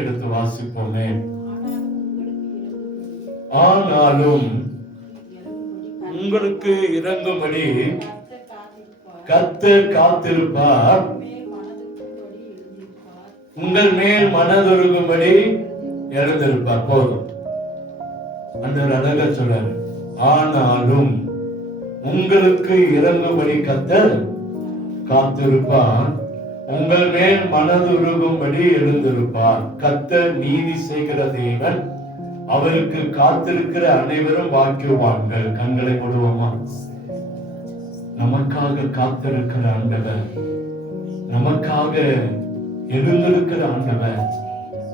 எடுத்து வாசிப்போமே. ஆனாலும் உங்களுக்கு இறங்கும்படி கர்த்தர் காத்திருப்பார், உங்கள் மேல் மனதுருகும்படி எழுந்திருப்பார். போதும். ஆண்டவர் அழகா சொல்றாரு, ஆனாலும் உங்களுக்கு இறங்கும்படி கர்த்தர் காத்திருப்பார், உங்கள் மேல் மனதுருகும்படி எழுந்திருப்பார். கர்த்தர் நீதி செய்கிற தேவன், அவருக்கு காத்திருக்கிற அனைவரும் பாக்கியவான்கள். கண்களை மூடுவோமா? நமக்காக காத்திருக்கிற ஆண்டவர், நமக்காக எழுந்திருக்கிற ஆண்டவர்,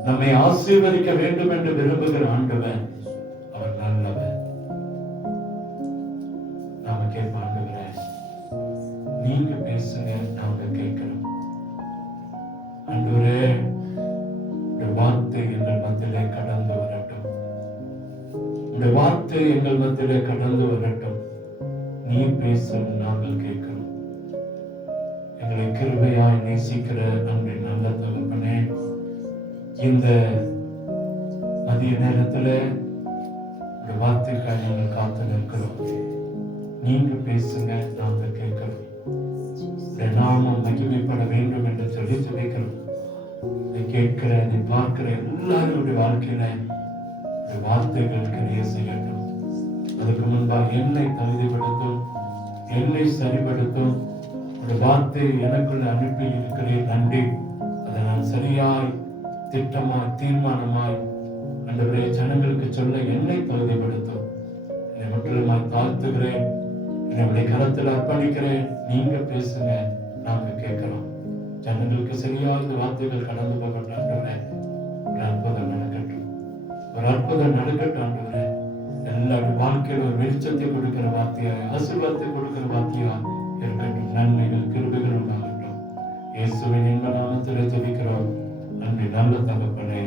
நம்மை ஆசீர்வதிக்க வேண்டும் என்று விரும்புகிற ஆண்டவர், அவர் நல்லவர். நாம கேட்ப ஆண்டவரே, நீங்க பேசுங்க, நாங்க கேட்கிறோம். ஆண்டவரே, இந்த வார்த்தை எங்கள் மத்தியிலே கடந்து வரட்டும், இந்த வார்த்தை எங்கள் மத்தியிலே கடந்து வரட்டும். நீ பேசும், நாங்கள் கேட்கிறோம். எங்களை கிருபையாய் நேசிக்கிற அன்பின் நல்ல தகப்பனே, இந்த மதிய நேரத்தில் இந்த வார்த்தைக்காக நாங்கள் காத்து நிற்கிறோம். நீங்க பேசுங்க, நாங்கள் கேட்கிறோம். நாமம் மகிமைப்பட வேண்டும் என்று சொல்லி ஜெபிக்கிறோம். இதை கேட்கிற, இதை பார்க்கிற எல்லாருடைய வாழ்க்கையில இந்த வார்த்தைகள் கிரியை செய்யட்டும். அதுக்கு முன்பாக என்னை தகுதிப்படுத்தும், என்னை சரிப்படுத்தும். ஒரு வார்த்தை எனக்குள்ள அனுப்பி இருக்கிறேன், நன்றி. அதை நான் சரியாய், திட்டமாய், தீர்மானமாய் ஆண்டவரே ஜனங்களுக்கு சொல்ல என்னை தகுதிப்படுத்தும். என்னை முற்றிலுமாய் தாழ்த்துகிறேன், என்னுடைய கரத்தில் அர்ப்பணிக்கிறேன். நீங்க பேசுங்க, நாங்க கேட்கிறோம். ஜனங்களுக்கு சரியா இந்த வார்த்தைகள் கடந்து போகட்டும் ஆண்டவரே. ஒரு அற்புதம் நடக்கட்டும், ஒரு அற்புதம் நடக்கட்டும் ஆண்டவரே. எல்லாருடைய வாழ்க்கையில் ஒரு வெளிச்சத்தை கொடுக்கிற வார்த்தையா, ஆசீர்வாதத்தை கொடுக்கிற வார்த்தையா இருக்கட்டும். நன்மைகள், கிருபைகள் உண்டாகட்டும். இயேசுவின் இன்ப நாமத்தில் ஜெபிக்கிறோம். நன்றி நல்ல தகப்பனே.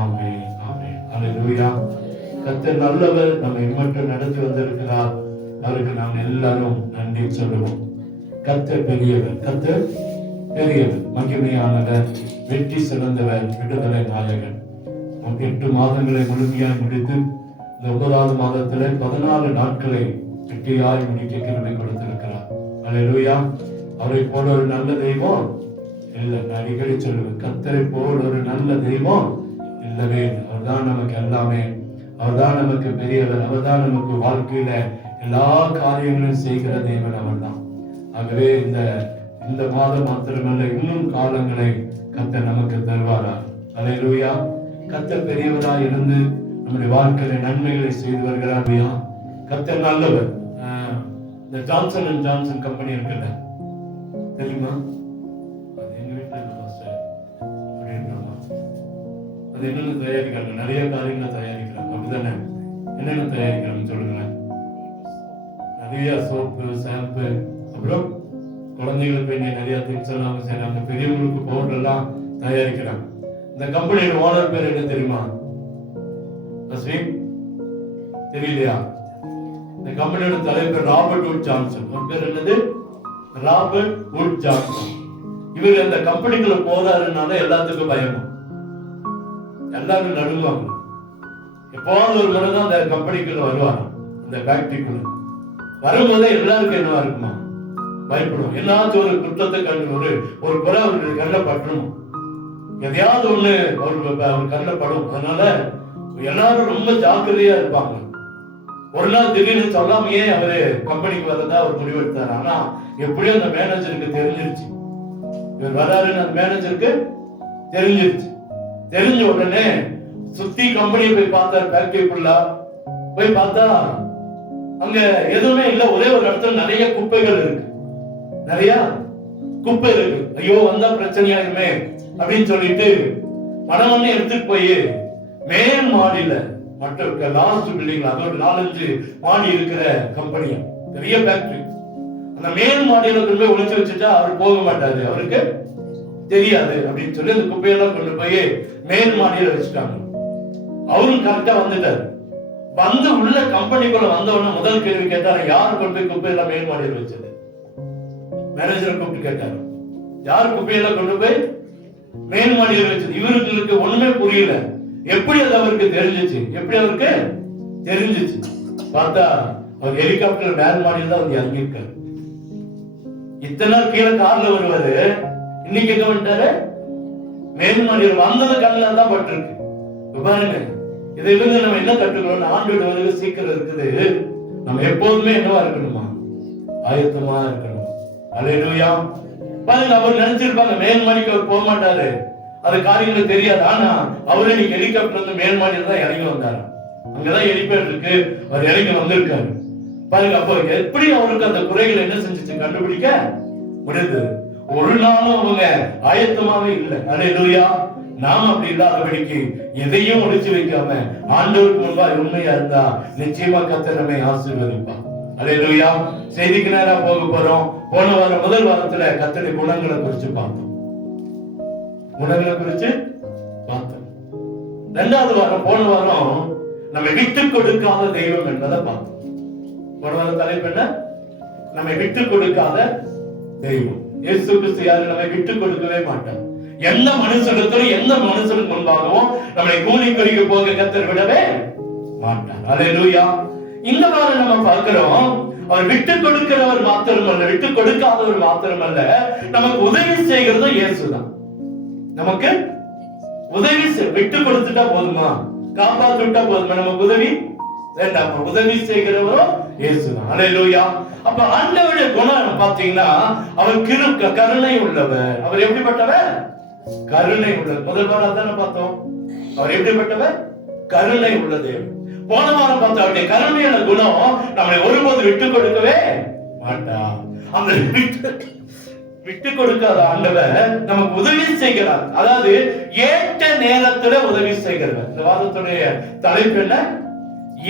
ஆமென், ஆமென். அல்லேலூயா. கர்த்தர் நல்லவர், நம்மை மட்டும் நடத்தி வந்திருக்கிறார். அவருக்கு நாம் எல்லாரும் நன்றி சொல்லுவோம். கர்த்தர் பெரியவர், கர்த்தர் பெரியவர், மகிமையானவர், வெற்றி சிறந்தவர், விடுதலை நாயகன். 8 மாதங்களை முழுமையாய் முடித்து இந்த 9வது மாதத்திலே 14 நாட்களை வெற்றியாய் முடிக்க கிருபை கொடுத்திருக்கிறார். அல்லேலூயா. அவரை போல ஒரு நல்ல தெய்வம் இல்லை. நான் அடிக்கடி சொல்லுவேன், கர்த்தரை போல் ஒரு நல்ல தெய்வம் இல்லவே. அவர்தான் நமக்கு எல்லாமே, அவர்தான் நமக்கு பெரியவர், அவர்தான் நமக்கு வாழ்க்கையில எல்லா காரியங்களும் செய்கிற தேவன் அவர்தான். ஆகவே இந்த மாதம் மாத்திரமல்ல, இன்னும் காலங்களை கர்த்தர் நமக்கு தருவாரா. அல்லேலூயா. கர்த்தர் பெரியவராய் இருந்து நம்முடைய வாழ்க்கையில நன்மைகளை செய்து வருகிறார். கர்த்தர் நல்லவர். இந்த ஜான்சன் அண்ட் ஜான்சன் கம்பெனி இருக்குல்ல, தெரியுமா? அது எங்க வீட்டுல அது என்னென்ன தயாரிக்கிறாங்க? நிறைய காரியங்களை தயாரிக்கிறாங்க, அப்படிதானே? என்னென்ன தயாரிக்கிறாங்க சொல்லுங்களேன். நிறைய சோப்பு, ஷாம்பு, அப்புறம் குழந்தைகளுக்கு வேண்டிய நிறைய திங்ஸ் எல்லாம் செய்யறாங்க. பெரியவங்களுக்கு பவுடர் எல்லாம் தயாரிக்கிறாங்க. இந்த கம்பெனியோட ஓனர் பேர் என்ன தெரியுமா? தெரியலையா? இந்த கம்பெனியோட தலைவர் ராபர்ட் வுட் ஜான்சன். ஒரு பேர் என்னது? Robert would Johnson. இவர் அந்த கம்பெனிக்குள்ள போறாருனால எல்லாத்துக்கும் பயமா, எல்லாரும் நடுவாங்க. எப்போது ஒரு முறை தான் அந்த கம்பெனிக்குள்ள வருவாங்க. அந்த ஃபேக்டரிக்குள்ள வரும்போதே எல்லாருக்கும் என்னவா இருக்குமா? பயப்படும். எல்லாச்சும் ஒரு குற்றத்தை கண்டு ஒரு குறை அவருக்கு கண்ணில் பற்றணும், எதையாவது ஒண்ணு அவர் கண்ணில் படும். அதனால எல்லாரும் ரொம்ப ஜாக்கிரதையா இருப்பாங்க. ஒரு நாள் திடீர்னு சொல்லாமையே அவரு கம்பெனிக்கு வரதா அவர் முடிவெடுத்தாரு. ஆனா எப்படியும் அந்த மேனேஜருக்கு தெரிஞ்சிருச்சு, இவர் வராருன்னு அந்த மேனேஜருக்கு தெரிஞ்சிருச்சு. தெரிஞ்ச உடனே சுத்தி கம்பெனியை போய் பார்த்தார். ஃபேக்டரிக்குள்ள போய் பார்த்தா அங்க எதுவுமே இல்ல. ஒரே ஒரு இடத்துல நிறைய குப்பைகள் இருக்கு, நிறைய குப்பை இருக்கு. ஐயோ வந்தா பிரச்சனையாயிருமே அப்படின்னு சொல்லிட்டு மனமண்ணை எடுத்துட்டு போய் மேல் மாடியில மற்ற லாஸ்ட் பில்டிங்ல, அதோட 4-5 மாடி இருக்கிற கம்பெனி, பெரிய ஃபேக்டரி, அந்த மேல் மாடியில கொண்டு போய் ஒளிச்சு வச்சுட்டா அவர் போக மாட்டாரு, அவருக்கு தெரியாது அப்படின்னு சொல்லி அந்த குப்பையெல்லாம் கொண்டு போய் மேல் மாடியில வச்சுட்டாங்க. அவரும் கரெக்டா வந்துட்டாரு. வந்து உள்ள கம்பெனிக்குள்ள வந்தவன முதல் கேள்வி கேட்டாரு, யாரு கொண்டு போய் குப்பையெல்லாம் மேல் மாடியில் வச்சது? மேனேஜரை கூப்பிட்டு கேட்டாரு, யார் குப்பையெல்லாம் கொண்டு போய் மேல்மாடியில் வச்சது. இவர்களுக்கு ஒண்ணுமே புரியல. எப்படி அது அவருக்கு தெரிஞ்சிச்சு? எப்படி அவருக்கு தெரிஞ்சிச்சு? பார்த்தா அவர் ஹெலிகாப்டர் மேல்மாடியில் தான் வந்து இறங்கியிருக்காரு. இத்தனை நாள் கீழே கார்ல வருவாரு, இன்னைக்கு எங்க வந்துட்டாரு? மேல்மாடியில் வந்தது கண்ணில் தான் பட்டிருக்கு. பாருங்க, இதை இருந்து நம்ம என்ன கற்றுக்கிறோம்? ஆண்டோட வருகை சீக்கிரம் இருக்குது. நம்ம எப்போதுமே என்னவா இருக்கணுமா? ஆயத்தமா இருக்கணும். அல்லேலூயா. பாருங்க, அவர் நினைச்சிருப்பாங்க மேல்மாடிக்கு அவர் போக மாட்டாரு, அது காரியங்களுக்கு தெரியாது. ஆனா அவரே இன்னைக்கு ஹெலிகாப்டர் வந்து மேல்மாடியில் தான் இறங்கி வந்தாரு. அங்கதான் ஹெலிபேட் இருக்கு, அவர் இறங்கி வந்திருக்காரு. பாருங்க, அப்போ எப்படி அவருக்கு அந்த குறைகளை என்ன செஞ்சிச்சு கண்டுபிடிக்க முடியுது? ஒரு நாளும் அவங்க ஆயத்தமாவே இல்லை. அல்லேலூயா. நாம அப்படி இல்லாதபடிக்கு எதையும் ஒளிச்சு வைக்காம ஆண்டவருக்கு முன்பா உண்மையா இருந்தா நிச்சயமா கர்த்தர் நம்மை ஆசீர்வதிப்பார். அல்லேலூயா. செய்திக்கு நேரா போக போறோம். போன வாரம் முதல் வாரத்துல கர்த்தருடைய குணங்களை குறிச்சு பார்த்தோம். குணங்களை குறிச்சு பார்த்தோம். இரண்டாவது வாரம் போன வாரம் நம்ம விட்டு கொடுக்காத தெய்வம் என்பதை பார்த்தோம். போன வாரம் தலைப்பு என்ன? நம்மை விட்டு கொடுக்காத தெய்வம். இயேசு கிறிஸ்து யாரு? நம்மை விட்டு கொடுக்கவே மாட்டார். எந்த மனுஷனுக்கும் எந்த மனுஷனுக்கு முன்பாகவும் நம்மளை கூலி குறிக்க போக கர்த்தர் விடவே மாட்டார். அல்லேலூயா. இந்த வாரம் நம்ம பார்க்கிறோம், அவர் விட்டு கொடுக்கிறவர் மாத்திரமல்ல, விட்டு கொடுக்காதவர் மாத்திரமல்ல, நமக்கு உதவி செய்கிறதும் இயேசுதான். நமக்கு உதவி விட்டு கொடுத்துட்டா போதுமா? காப்பாற்றிட்டா போதுமா? நமக்கு உதவி வேண்டாம். உதவி செய்கிறவரும் இயேசுதான். அல்லேலூயா. அப்ப ஆண்டவருடைய குணம் பாத்தீங்கன்னா, அவர் கருணை உள்ளவர். அவர் எப்படிப்பட்டவர்? கருணை உள்ளவர். முதல் வாரம் தானே பார்த்தோம், அவர் எப்படிப்பட்டவர்? கருணை உள்ள தேவன். போன வாரம் பார்த்தோம், அவருடைய கருணையான குணம் நம்மளை ஒருபோது விட்டு கொடுக்கவே மாட்டார். அந்த விட்டு கொடுக்காத ஆண்டவர் நமக்கு உதவி செய்கிறார். அதாவது ஏற்ற நேரத்துல உதவி செய்கிறார். இந்த வாரத்துடைய தலைப்பு என்ன?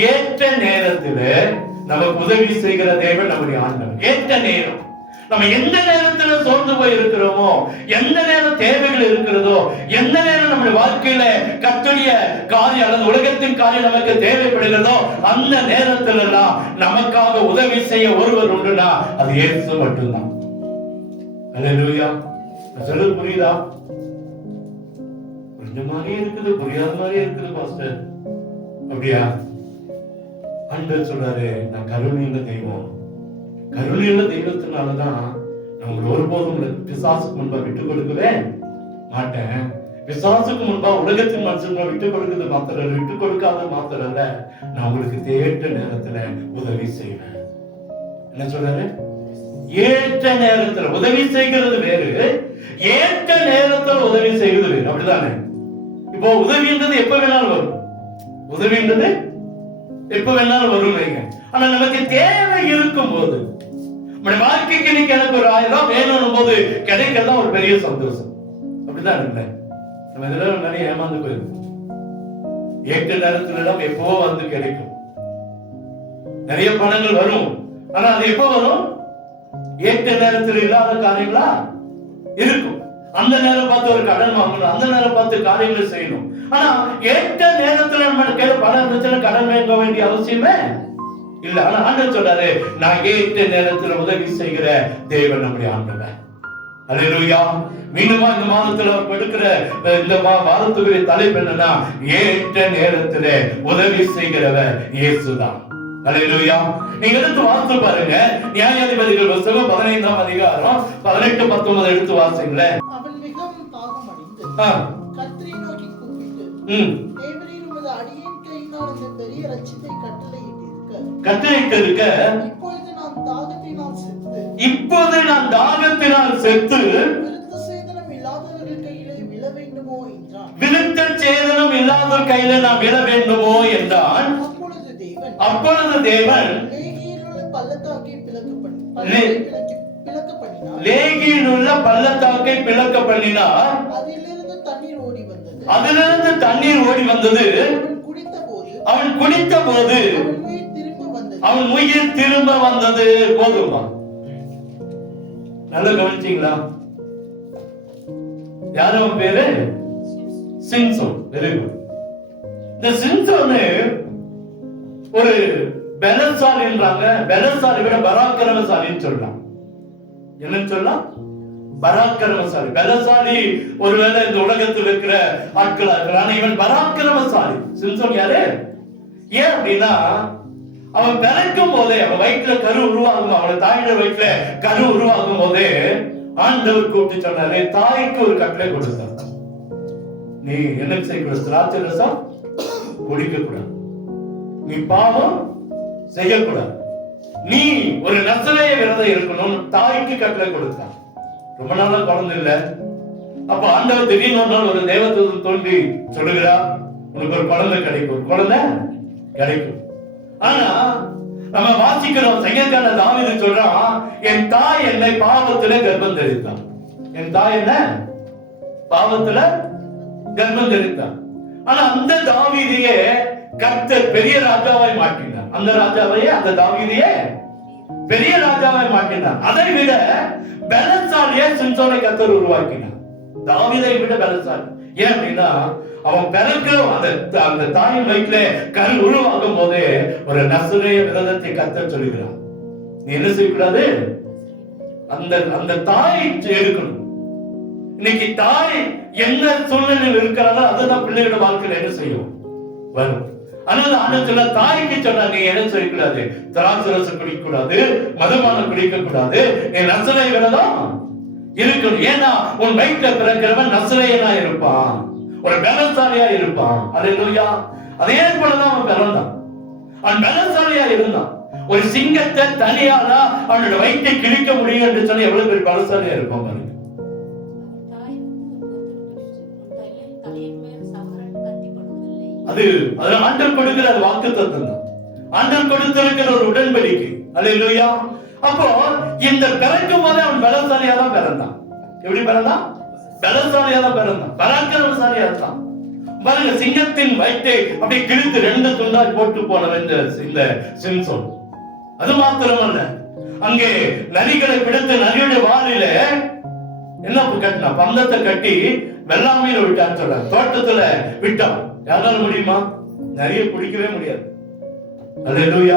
ஏற்ற நேரத்துல நமக்கு உதவி செய்கிற தேவன் நம்முடைய ஆண்டவர். ஏற்ற நேரம். நம்ம எந்த நேரத்துல சோர்ந்து போய் இருக்கிறோமோ, எந்த நேரம் தேவைகள் இருக்கிறதோ, எந்த நேரம் நம்முடைய வாழ்க்கையில கர்த்தருடைய காரியம் அல்லது உலகத்தின் காரியம் நமக்கு தேவைப்படுகிறதோ, அந்த நேரத்துல எல்லாம் நமக்காக உதவி செய்ய ஒருவர் உண்டுனா அது இயேசு மட்டும்தான். அல்லேலூயா. சொல்றது புரியுதா? புரிஞ்ச மாதிரியே இருக்குது, புரியாத மாதிரியே இருக்குது பாஸ்டர். அப்படியா? ஆண்டவர் சொல்றாரு, நான் கருணையுள்ள தெய்வம். கருணையுள்ள தெய்வத்தினாலதான் நம்ம ஒருபோதும் பிசாசுக்கு முன்பா விட்டு கொடுக்கவே மாட்டேன். பிசாசுக்கு முன்பா உலகத்தின் மனுஷங்களை விட்டு கொடுக்கிறது மாத்திரம், விட்டு கொடுக்காத மாத்திரம் இல்ல, நான் உங்களுக்கு ஏற்ற நேரத்துல உதவி செய்வேன். என்ன சொல்றாரு? ஏற்ற நேரத்துல உதவி செய்கிறது வேறு, ஏற்ற நேரத்துல உதவி செய்வது வேறு. அப்படிதானே? இப்போ உதவின்றது எப்ப வேணாலும் வரும். உதவின்றது எப்ப வேணாலும் வரும். ஆனா நமக்கு தேவை இருக்கும் போது, நம்ம வாழ்க்கைக்கு இன்னைக்கு எனக்கு ஒரு 1000 ரூபாய் வேணும் போது கிடைக்கலாம் ஒரு பெரிய சந்தோஷம். அப்படிதான் இல்லை? நம்ம இதெல்லாம் நிறைய ஏமாந்து போயிருக்கோம். ஏற்ற நேரத்துல எல்லாம் எப்போ வந்து கிடைக்கும். நிறைய பணங்கள் வரும், ஆனா அது எப்போ வரும்? ஏற்ற நேரத்தில் இல்லாத காரியங்களா இருக்கும். அந்த நேரம் பார்த்து ஒரு கடன் வாங்கணும், அந்த நேரம் பார்த்து காரியங்களை செய்யணும். ஆனா ஏற்ற நேரத்துல நம்ம கையில பணம் இருந்துச்சுன்னா கடன் வாங்க வேண்டிய அவசியமே இல்ல. ஆனா ஆண்டவர் சொல்றாரு, நான் ஏற்ற நேரத்துல உதவி செய்கிற தேவன் நம்முடைய ஆண்டவர். அல்லேலூயா. மீண்டுமா இந்த மாதத்துல கொடுக்கிற இந்த வாரத்துக்குரிய தலைப்பு என்னன்னா, ஏற்ற நேரத்துல உதவி செய்கிறவர் இயேசுதான். அல்லேலூயா. நீங்க எடுத்து வாசித்து பாருங்க, நியாயாதிபதிகள் புத்தகம் 15ஆம் அதிகாரம் 18, 19 எடுத்து வாசிங்களேன். அவன் மிகவும் தாகமடைந்து கர்த்தரை நோக்கி கூப்பிட்டு, தேவரீர் உமது அடியேன் கையினால் இந்த பெரிய இரட்சிப்பை கட்டளையிட்டிருக்க, இப்பொழுது நான் தாகத்தினால் செத்து விருத்த சேதனம் இல்லாதவர்கள் கையிலே விழ வேண்டுமோ என்றான். விருத்த சேதனம் இல்லாதவர் கையிலே நாம் விழ வேண்டுமோ என்றான். அப்பொழுது தேவன் லேகியில் உள்ள பள்ளத்தாக்கை பிளக்க பண்ணினார். அதிலிருந்து தண்ணீர் ஓடி வந்தது. அவன் குடித்த போது அவன் உயிர் திரும்ப வந்தது. போதுமா? நல்லா கவனிச்சீங்களா? யார் அவன் பேரு? சிம்சோன். Very good. இந்த சிம்சோன் ஒரு பலசாலின்றாங்க. பலசாலி விட பராக்கிரமசாலின்னு சொல்லலாம். என்னன்னு சொல்லலாம்? பராக்கிரமசாலி. பலசாலி ஒருவேளை இந்த உலகத்தில் இருக்கிற ஆட்களா இருக்கிறான், இவன் பராக்கிரமசாலி. சிம்சோன் யாரு? ஏன் அப்படின்னா அவன் பிறக்கும் போதே, அவன் வயிற்றுல கரு உருவாகும், அவன் தாயோட வயிற்றுல கரு உருவாகும் போதே ஆண்டவர் கூப்பிட்டு சொன்னாரு, தாய்க்கு ஒரு கட்டளை கொடுத்தார். நீ என்ன செய்யக்கூடாது? திராட்சை ரசம் குடிக்க கூடாது, நீ பாவம் செய்யக்கூடாது, நீ ஒரு நசரேய விரதம் இருக்கணும். தாய்க்கு கட்டளை கொடுத்தான். ரொம்ப நாளா குழந்தை இல்ல. அப்ப ஆண்டவர் திடீர்னு ஒரு நாள் ஒரு தேவதூதன் தோன்றி சொல்லுகிறா, உனக்கு ஒரு குழந்தை கிடைக்கும், ஒரு குழந்தை கிடைக்கும். ஆனா நம்ம வாசிக்கிறோம், சங்கீதக்கார தாவீது சொல்றான், என் தாய் என்னை பாவத்துல கர்ப்பம் தரித்தான். என் தாய் என்ன பாவத்துல கர்ப்பம் தரித்தான். ஆனா அந்த தாவீதையே கர்த்தர் பெரிய ராஜாவாய் மாற்றினார். அந்த ராஜாவையே, அந்த தாவீதையே பெரிய ராஜாவாய் மாற்றினார். அதை விட பலசாலியை சிம்சோனை கர்த்தர் உருவாக்கினார். தாவீதை விட பலசாலி. ஏன் அப்படின்னா அவன் பிறகு அந்த தாயின் வயிற்றுல கல் உருவாகும் போதே ஒரு நசரேய விரதத்தை கர்த்தர் சொல்லுகிறான். நீ என்ன செய்யக்கூடாது? அந்த தாயை எடுக்கணும். இன்னைக்கு தாய் என்ன சூழ்நிலையில் இருக்கிறாரோ அதுதான் பிள்ளையோட வாழ்க்கையில என்ன செய்யும், வரும். அதனால ஆண்டத்துல தாய்க்கு சொன்னாங்க, என்ன செய்யக்கூடாது? திராட்சை ரசம் குடிக்க கூடாது, மதுபானம் குடிக்க கூடாது, நீ நசரேய விரதம் இருக்கணும். ஏன்னா உன் வயிற்றுல பிறக்கிறவன் நசரேயனா இருப்பான், ஒரு பலசாலியா இருப்பான். அல்லேலூயா. அதே போலதான் அவன் பிறந்தான். அவன் பலசாலியா இருந்தான். ஒரு சிங்கத்தை தனியால அவனோட வயிற்றை கிழிக்க முடியும் என்று சொன்னா எவ்வளவு பேர் பலசாலியா இருப்பான் பாருங்க. அது ஆண்டவர் கொடுக்கிற வாக்குத்தத்தம் தான். ஆண்டவர் கொடுத்திருக்கிற ஒரு உடன்படிக்கை. அல்லேலூயா. அப்போ இந்த பிறக்கும் போதே அவன் பலசாலியா தான் பிறந்தான். எப்படி பிறந்தான்? பலசாலியா தான் பிறந்தான், பராக்கிரமசாலியா தான். பாருங்க, சிங்கத்தின் வயிற்றை அப்படியே கிழித்து 2 துண்டாய் போட்டு போனவன் இந்த சிம்சோன். அது மாத்திரமல்ல, அங்கே நரிகளை பிடித்து நரியுடைய வாலில என்ன கட்டினா, பந்தத்தை கட்டி வெள்ளாமையில விட்டான்னு சொல்ற, தோட்டத்துல விட்டான். யாரால முடியுமா? நரிய பிடிக்கவே முடியாது. அல்லேலூயா.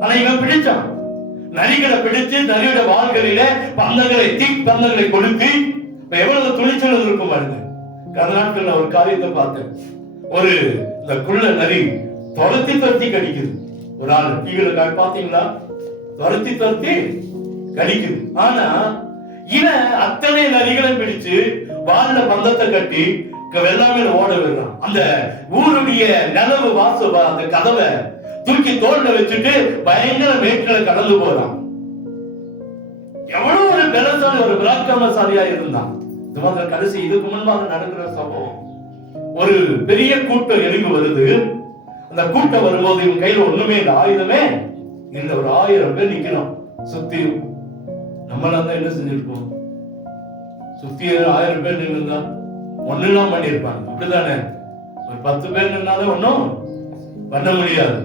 ஆனா இவன் பிடிச்சான். நரிகளை பிடிச்சு நரியோட வாள்களில பந்தங்களை பந்தங்களை கொடுத்து எவ்வளவு துணிச்சல் இருக்கும் பாருங்க. கடந்த நாட்கள் ஒரு காரியத்தை பார்த்தேன். ஒரு இந்த குள்ள நரி துரத்தி கடிக்குது. ஒரு ஆள் டிவியில பாத்தீங்களா? துரத்தி கடிக்குது. ஆனா இவன் அத்தனை நரிகளை பிடிச்சு வாழ பந்தத்தை கட்டி வெள்ளாமையில ஓட விடுறான். அந்த ஊருடைய நிலவு வாச அந்த கதவை தூக்கி தோல்ல வச்சுட்டு பயங்கர மேட்களை கடந்து போறான். எவ்வளவு ஒரு பலசாலி, ஒரு பராக்கிரமசாலியா இருந்தான். கடைசி இதுக்கு முன்பாக நடக்கிற சம்பவம், ஒரு பெரிய கூட்டம் எழுந்து வருது. அந்த கூட்டம் வரும்போது இவன் கையில ஒண்ணுமே இல்லை, ஆயுதமே இல்ல. ஒரு 1000 பேர் நிக்கணும் சுத்தி. நம்மளா தான் என்ன செஞ்சிருப்போம்? சுத்தி 1000 பேர் நின்றுதான் ஒண்ணுலாம் பண்ணிருப்பாங்க. அப்படித்தானே? ஒரு 10 பேர் நின்னாலும் ஒண்ணும் பண்ண முடியாது.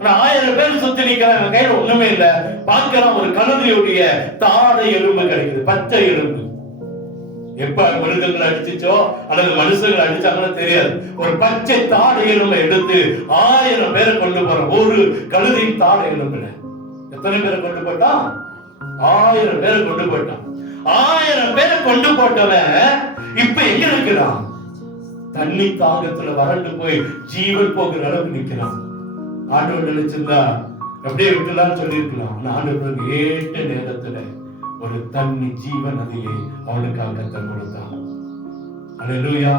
ஆனா 1000 பேர் சுத்தி நிக்கிறாங்க, கையில ஒண்ணுமே இல்ல. பார்க்கலாம், ஒரு கழுதையுடைய தாடை எலும்பு கிடைக்குது, பச்சை எலும்பு. எப்ப மிருகங்களை அடிச்சுச்சோ அல்லது மனுஷங்களை அடிச்சாங்களோ தெரியாது. ஒரு பச்சை தாடை எலும்பை எடுத்து 1000 பேரை கொண்டு போறான். ஒரு கழுதையின் தாடை எலும்புல எத்தனை பேரை கொண்டு போட்டான்? 1000 பேரை கொண்டு போட்டான். 1000 பேரை கொண்டு போட்டவன் இப்ப எங்க இருக்கிறான்? தண்ணி தாகத்துல வறண்டு போய் ஜீவன் போகிற அளவுக்கு நிக்கிறான். ஆண்டவர் நினைச்சிருந்தா அப்படியே விட்டுலாம் சொல்லிருக்கலாம். ஆண்டவர் ஏற்ற நேரத்துல ஒரு தண்ணி ஜீவ நதியை அவனுக்காக கத்தர் கொடுத்தான். அல்லேலூயா.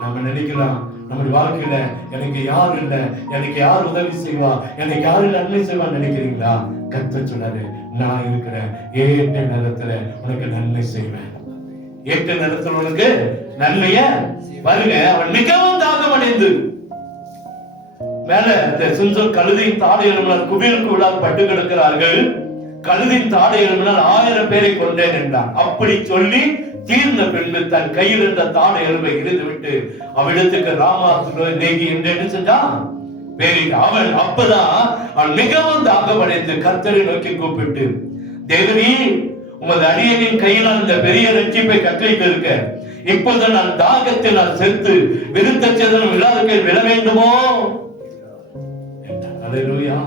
நாம நினைக்கலாம், நம்முடைய வாழ்க்கையில எனக்கு யார் இல்ல, எனக்கு யார் உதவி செய்வா, எனக்கு யாரு நன்மை செய்வா நினைக்கிறீங்களா? கத்தர் சொன்னாரு, நான் இருக்கிறேன். ஏற்ற நேரத்துல உனக்கு நன்மை செய்வேன். ஏற்ற நேரத்தில் உனக்கு நன்மைய வருங்க. அவன் மிகவும் தாகம் அடைந்து மேல சிம்சோன் கழுதையின் தாடை எலும்பினால் குவியலுக்கு விழால் பட்டு கிடக்கிறார்கள். கழுதின் தாடை எலும்பினால் 1000 பேரை கொண்டேன் என்றான். அப்படி சொல்லி தீர்ந்த பின்பு தன் கையில் இருந்த தாடை எலும்பை இருந்து விட்டு அவனிடத்துக்கு ராமாத்துக்கு என்ன செஞ்சான்? அவன் அப்பதான் அவன் மிகவும் தாகம் அடைந்து கர்த்தரை நோக்கி கூப்பிட்டு, தேவனே, உமது அடியனின் கையினால் இந்த பெரிய ரட்சிப்பை கட்டளையிட்டு இருக்க, இப்போது நான் தாகத்தை நான் செத்து விருத்த சேதனம் இல்லாத கை விழ வேண்டுமோ? அல்லேலூயா.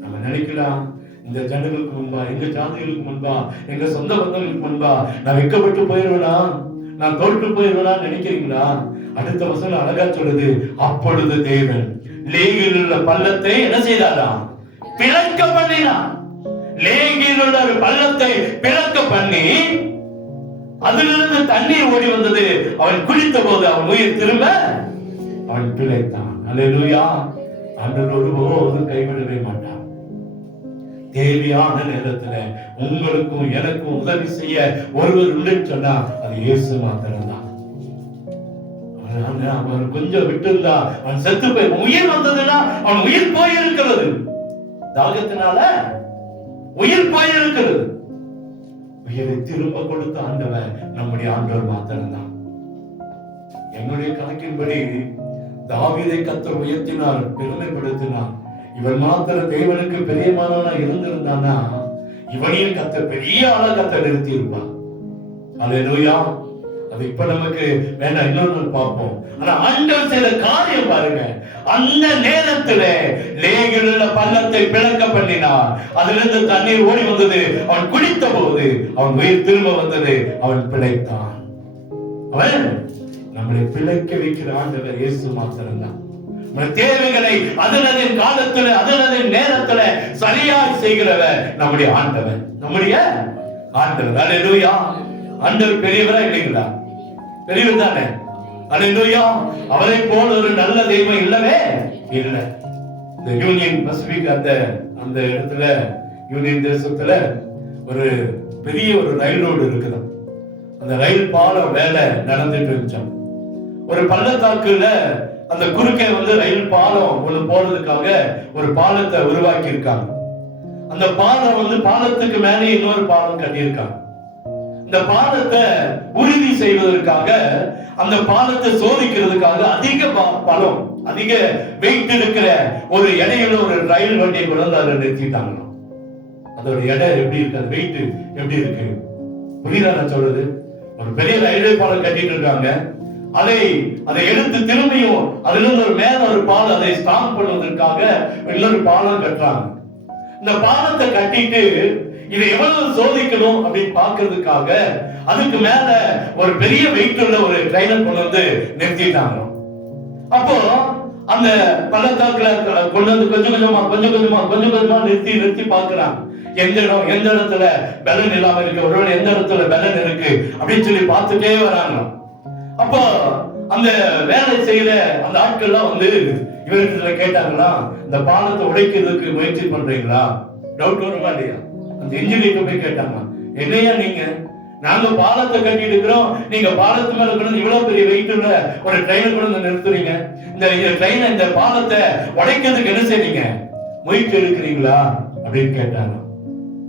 நம்ம நினைக்கலாம், இந்த ஜனங்களுக்கு முன்பா, எங்க ஜாதிகளுக்கு முன்பா, எங்க சொந்த பந்தங்களுக்கு முன்பா நான் வெட்கப்பட்டு போயிருவேனா, நான் தோற்று போயிருவேனா நினைக்கிறீங்களா? அடுத்த வசனம் அழகா சொல்லுது, அப்பொழுது தேவன் லேகியில் உள்ள பள்ளத்தை என்ன செய்தாராம்? பிளக்க பண்ணினான். லேகியில் உள்ள ஒரு பள்ளத்தை பிளக்க பண்ணி அதிலிருந்து தண்ணீர் ஓடி வந்தது. அவன் குளித்த போது அவன் உயிர் திரும்ப அவன் பிழைத்தான். அல்லேலூயா. ஆண்டவர் ஒருபோதும் கைவிடவே மாட்டான். தேவையான நேரத்துல உங்களுக்கும் எனக்கும் உதவி செய்ய ஒருவர் உண்டுன்னு சொன்னா அது இயேசு மாத்திரம்தான். அவன் கொஞ்சம் விட்டு இருந்தா அவன் செத்து போய், உயிர் வந்ததுன்னா அவன் உயிர் போயிருக்கிறது. தாகத்தினால உயிர் போயிருக்கிறது. உயிரை திரும்ப கொடுத்த ஆண்டவன் நம்முடைய ஆண்டவர் மாத்திரம்தான். என்னுடைய கணக்கின்படி தாவீதை கர்த்தர் உயர்த்தினார், பெருமைப்படுத்தினார். இவன் மாத்திர தேவனுக்கு பிரியமானவனா இருந்திருந்தானா இவனையும் கர்த்தர் பெரிய ஆளா கர்த்தர் நிறுத்தி இருப்பான். அல்லேலூயா. அது இப்ப நமக்கு வேண்டாம், இன்னொரு பார்ப்போம். ஆனா ஆண்டவர் செய்த காரியம் பாருங்க. அந்த நேரத்துல லேகியில் உள்ள பள்ளத்தை பிளக்க பண்ணினார். அதிலிருந்து தண்ணீர் ஓடி வந்தது. அவன் குடித்த போது அவன் உயிர் திரும்ப வந்தது. அவன் பிழைத்தான். அவன் நம்மளை பிழைக்க வைக்கிற ஆண்டவர் இயேசு மாத்திரம்தான். நம்ம தேவைகளை அதனதின் காலத்துல அதனதின் நேரத்துல சரியாக செய்கிறவர் நம்முடைய ஆண்டவர், நம்முடைய ஆண்டவர். அல்லேலூயா. ஆண்டவர் பெரியவரா இல்லைங்களா? பெரியவர் தானே. அல்லேலூயா. அவரை போல ஒரு நல்ல தெய்வம் இல்லவே இல்லை. இந்த யூனியன் பசிபிக் அந்த இடத்துல, யூனியன் தேசத்துல ஒரு பெரிய ஒரு ரயில் ரோடு இருக்குது. அந்த ரயில் பாலம் வேலை நடந்துட்டு இருந்துச்சாம். ஒரு பள்ளத்தாக்குல அந்த குறுக்கே ரயில் பாலம் ஒண்ணு போறதுக்காக ஒரு பாலத்தை உருவாக்கி இருக்காங்க. அந்த பாலம் பாலத்துக்கு மேலே இன்னொரு பாலம் கட்டியிருக்காங்க. இந்த பாலத்தை உறுதி செய்வதற்காக, அந்த பாலத்தை சோதிக்கிறதுக்காக அதிக பலம், அதிக வெயிட் இருக்கிற ஒரு எடையுள்ள ஒரு ரயில் வண்டியை கொண்டு வந்து அதை நிறுத்திட்டாங்க. அதோட எடை எப்படி இருக்கு, அது வெயிட் எப்படி இருக்கு, புரியுதா நான் சொல்றது? ஒரு பெரிய ரயில்வே பாலம் கட்டிட்டு இருக்காங்க. அதை எடுத்து திரும்பியும் அதுல ஒரு மேல ஒரு பாலம் அதை ஸ்டாப் பண்ணுவதற்காக இன்னொரு பாலம் கட்டுறாங்க. இந்த பாலத்தை கட்டிட்டு இதை எவ்வளவு சோதிக்கணும் அப்படின்னு பாக்குறதுக்காக அதுக்கு மேல ஒரு பெரிய வெயிட் உள்ள ஒரு ட்ரெயினை கொண்டு வந்து நிறுத்திட்டாங்க. அப்போ அந்த பள்ளத்தாக்குல கொண்டு வந்து கொஞ்சம் கொஞ்சமா நிறுத்தி பாக்குறாங்க. எந்த இடத்துல பலன் இல்லாம இருக்கு, ஒருவேளை எந்த இடத்துல பலன் இருக்கு அப்படின்னு சொல்லி பார்த்துட்டே வராங்க. அப்போ அந்த வேலை செய்யற அந்த ஆட்கள்லாம் இவர்கிட்ட கேட்டாங்களா, இந்த பாலத்தை உடைக்கிறதுக்கு முயற்சி பண்றீங்களா? டவுட் வருமா இல்லையா? அந்த இன்ஜினியர் போய் கேட்டாங்க, என்னையா நீங்க, நாங்க பாலத்தை கட்டிட்டு இருக்கிறோம், நீங்க பாலத்து மேல கொண்டு இவ்வளவு பெரிய வெயிட் உள்ள ஒரு ட்ரெயினை கொண்டு நிறுத்துறீங்க, இந்த ட்ரெயினை இந்த பாலத்தை உடைக்கிறதுக்கு என்ன செய்றீங்க, முயற்சி எடுக்கிறீங்களா அப்படின்னு கேட்டாங்க.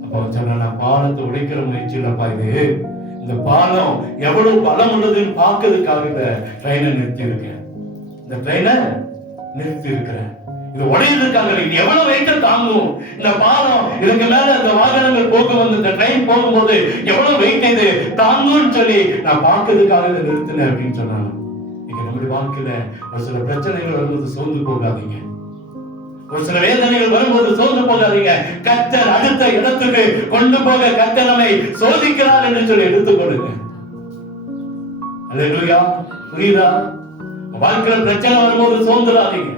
அப்ப சொன்னா, பாலத்தை உடைக்கிற முயற்சி இல்லப்பா, இது இந்த பாலம் எவ்வளவு பலம் உள்ளதுன்னு பார்க்கறதுக்காக இந்த ட்ரெயினை நிறுத்தி இருக்கேன். இந்த ட்ரெயினை நிறுத்தி இருக்கிறேன். இது உடையதுக்காக இது எவ்வளவு வெயிட்ட தாங்கும் இந்த பாலம், இதுக்கு மேல இந்த வாகனங்கள் போக்கு இந்த ட்ரெயின் போகும்போது எவ்வளவு வெயிட் இது தாங்கும்னு சொல்லி நான் பார்க்கறதுக்காக இதை நிறுத்தினேன் அப்படின்னு சொன்னாங்க. நீங்க நம்முடைய வாழ்க்கையில ஒரு சில பிரச்சனைகள் வரும்போது சோர்ந்து போகாதீங்க. ஒரு சில வேதனைகள் வரும்போது சோர்ந்து போகாதீங்க. கர்த்தர் அடுத்த இடத்துக்கு கொண்டு போக கர்த்தர் நம்மை சோதிக்கிறார் என்று சொல்லி எடுத்துக்கொள்ளுங்க. அல்லேலூயா. புரியுதா? வாழ்க்கையில பிரச்சனை வரும்போது சோர்ந்துடாதீங்க.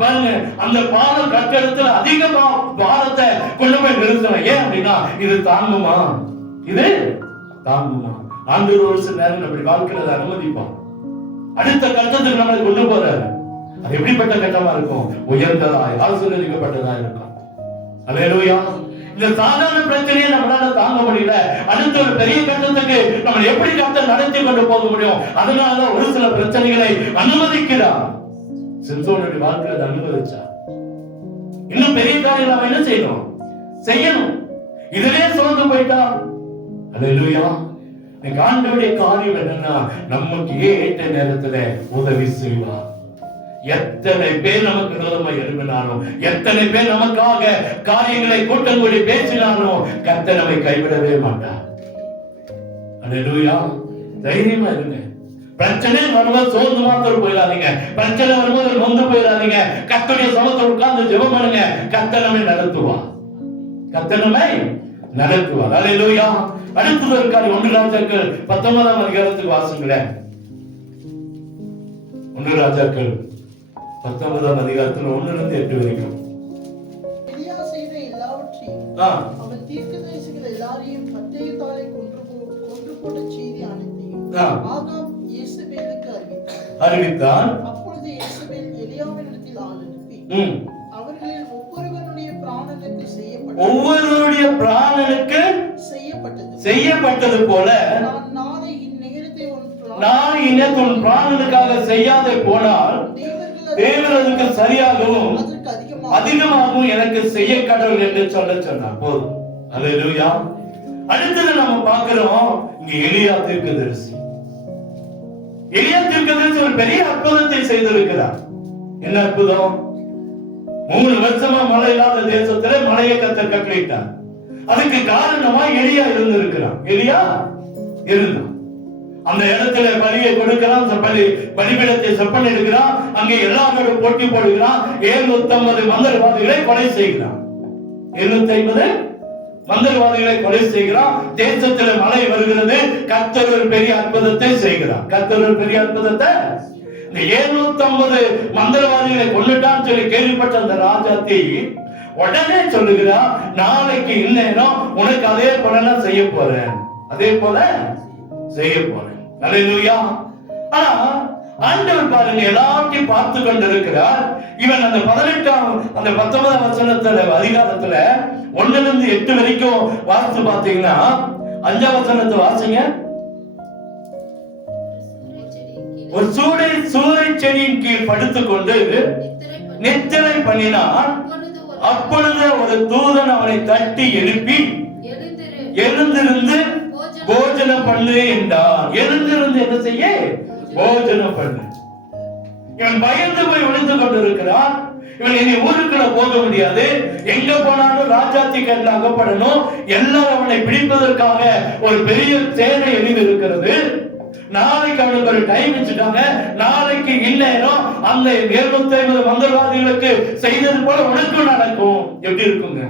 பாருங்க, அந்த பாலம் கட்டடத்துல அதிக பாரத்தை கொண்டு போய் நிறுத்தணும். ஏன் அப்படின்னா இது தாங்குமா, இது தாங்குமா? ஆண்டவர் ஒரு சில நேரம் நம்முடைய வாழ்க்கையில அனுமதிப்பான். அடுத்த கட்டத்துக்கு நம்மளை கொண்டு போறாரு. அது எப்படிப்பட்ட கட்டமா இருக்கும்? உயர்ந்ததாய் ஆசீர்வதிக்கப்பட்டதா இருக்கும். அல்லேலூயா. இந்த சாதாரண பிரச்சனையை நம்மளால தாங்க முடியல, அடுத்த ஒரு பெரிய கட்டத்துக்கு நம்ம எப்படி கர்த்தர் நடத்தி கொண்டு போக முடியும்? அதனால ஒரு சில பிரச்சனைகளை அனுமதிக்கிறார். சிம்சோனுடைய வாழ்க்கையை அனுமதிச்சா இன்னும் பெரிய காரியம் நாம என்ன செய்யணும். இதுவே சோர்ந்து போயிட்டா, அல்லேலூயா. ஆண்டவருடைய காரியம் என்னன்னா, நமக்கு ஏற்ற நேரத்துல உதவி செய்வார். எத்தனை பேர் நமக்கு விரோதமாக எழுப்பினாலும், எத்தனை பேர் நமக்காக காரியங்களை கூட்டம் கூடி பேசினாலும் கர்த்தர் நம்மை கைவிடவே மாட்டார். அல்லேலூயா. தைரியமா இருங்க. பிரச்சனை வரும்போது சோர்ந்து மாத்திரம் போயிடாதீங்க. பிரச்சனை வரும்போது நொந்து போயிடாதீங்க. கர்த்தருடைய சமூகத்தில் உட்கார்ந்து ஜெபம் பண்ணுங்க. கர்த்தர் நம்மை நடத்துவார். கர்த்தர் நம்மை நடத்துவார். அல்லேலூயா. அடுத்தது ஒரு காரியம், 1 ராஜாக்கள் 19ஆம் அதிகாரத்துக்கு வாசிங்களேன். 1 ராஜாக்கள் 19ஆம் அதிகாரத்துல 1-8 வரைக்கும். எலியா செய்த எல்லாவற்றையும் அவன் தீர்க்கதரிசிகள் எல்லாரையும் பட்டயத்தாலே கொன்று போட்ட செய்தி அனைத்தையும் ஆகாப் யேசபேலுக்கு அறிவித்தான். அப்பொழுது யேசபேல் எலியாவினிடத்தில் ஆள் அனுப்பி அவர்களில் ஒவ்வொருவருடைய பிராணனுக்கு செய்யப்பட்டது போல நாளை இந்நேரத்தை உன் பிராணனுக்காக செய்யாதே போனால் தேவன் அதுக்கு சரியாகவும் அதிகமாகவும் எனக்கு செய்ய கடவுள் என்று சொன்னார். போதும். அல்லேலூயா. அடுத்தது நம்ம பார்க்கிறோம், இங்க எலியா தீர்க்கதரிசி. எலியா தீர்க்கதரிசி ஒரு பெரிய அற்புதத்தை செய்திருக்கிறார். என்ன அற்புதம்? 3 வருஷமா மழை இல்லாத தேசத்துல மழையை கர்த்தர் கட்டளையிட்டார். அதுக்கு காரணமா எலியா இருந்திருக்கிறான். எலியா இருந்தான். அந்த இடத்துல பலியை கொடுக்கிறான், பலிபீடத்தை செப்பன் எடுக்கிறான், அங்கே எல்லாரோடும் போட்டி போடுகிறான். 750 மந்திரவாதிகளை கொலை செய்கிறான். 750 மந்திரவாதிகளை கொலை செய்கிறான். தேசத்துல மழை வருகிறது. கர்த்தர் ஒரு பெரிய அற்புதத்தை செய்கிறார். கர்த்தர் ஒரு பெரிய அற்புதத்தை, இந்த 750 மந்திரவாதிகளை கொண்டுட்டான்னு சொல்லி கேள்விப்பட்ட அந்த ராஜாத்தி உடனே சொல்லுகிறா, நாளைக்கு இந்நேரம் உனக்கு அதே போல நான் செய்ய போறேன், அதே போல செய்ய போறேன். அல்லேலூயா. ஆனா ஆண்டவர் பாருங்க எல்லாத்தையும் பார்த்து கொண்டிருக்கிறார். இவன் அந்த 19ஆம் வசனத்துல அதிகாரத்துல 1-8 வரைக்கும் வாசித்து பார்த்தீங்கன்னா 5ஆம் வசனத்தை வாசிங்க. ஒரு சூறை செடியின் கீழ் படுத்துக்கொண்டு நித்திரை பண்ணினான். அப்பொழுது ஒரு தூதன் அவனை தட்டி எழுப்பி எழுந்திருந்து போஜனம் பண்ணு என்றான். எழுந்திருந்து என்ன செய்ய? போஜனம் பண்ணு. இவன் பயந்து போய் ஒளிந்து கொண்டிருக்கிறான். இவன் இனி ஊருக்குள்ள போக முடியாது. எங்க போனாலும் ராஜாத்தி கண்ணில் அகப்படணும். எல்லாரும் அவனை பிடிப்பதற்காக ஒரு பெரிய சேனை எழுதி இருக்கிறது. நாளைக்கு அவனுக்கு ஒரு டைம் வச்சுட்டாங்க. நாளைக்கு இந்நேரம் அந்த 750 மந்திரவாதிகளுக்கு செய்தது போல உனக்கு நடக்கும். எப்படி இருக்குங்க?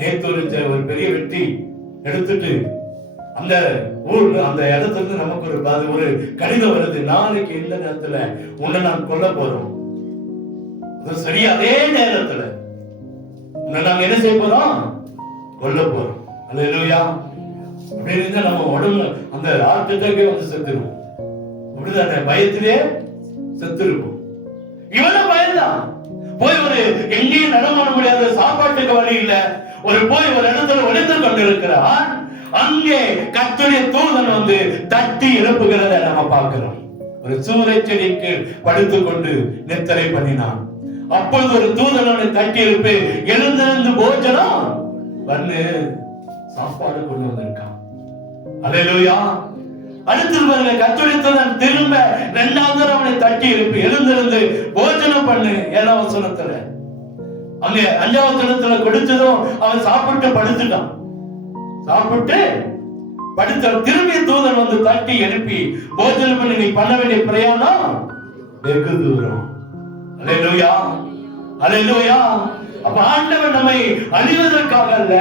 நேற்று ஒரு பெரிய வெற்றி எடுத்துட்டு அந்த ஊர்ல அந்த இடத்துல இருந்து நமக்கு ஒரு கடிதம் வருது. நாளைக்கு இந்த நேரத்துல உன்னை நான் கொல்ல போறோம். சரி, அதே நேரத்துல உன்னை நாங்க என்ன செய்ய போறோம்? கொல்ல போறோம். அல்லேலூயா. அப்படின்னு நம்ம உடம்புல அந்த ஹார்ட் அட்டாக்கே வந்து செத்துருவோம். அப்படிதானே? பயத்திலே செத்துருவோம். இவனும் பயந்தான். போய் ஒரு எங்கேயும் நடமாட முடியாத, சாப்பாட்டுக்கு வழி இல்ல, போய் ஒரு இடத்துல ஒளிந்து கொண்டிருக்கிறான். அங்கே கர்த்தருடைய தூதன் வந்து தட்டி எழுப்புகிறத நம்ம பார்க்கிறோம். ஒரு சூறை செடிக்கு படுத்துக் கொண்டு நித்திரை பண்ணினான். அப்பொழுது ஒரு தூதன் அவனை தட்டி எழுப்பி எழுந்திருந்து போஜனம் பண்ணு, சாப்பாடு கொண்டு வந்திருக்கான். அல்லேலூயா. அடுத்து பாருங்க, கர்த்தருடைய தூதன் திரும்ப 2வது அவனை தட்டி எழுப்பி எழுந்திருந்து போஜனம் பண்ணு. 7ஆம் வசனத்துல அங்கே 5ஆம் வசனத்துல கொடுத்ததும் அவன் சாப்பிட்டு படுத்துட்டான். சாப்பிட்டு படுத்த திரும்பி தூதன் வந்து தட்டி எழுப்பி போஜனம் பண்ணி, நீ பண்ண வேண்டிய பிரயாணம் வெகு தூரம். அல்லேலூயா. அல்லேலூயா. அப்ப ஆண்டவர் நம்மை அழிவதற்காக அல்ல,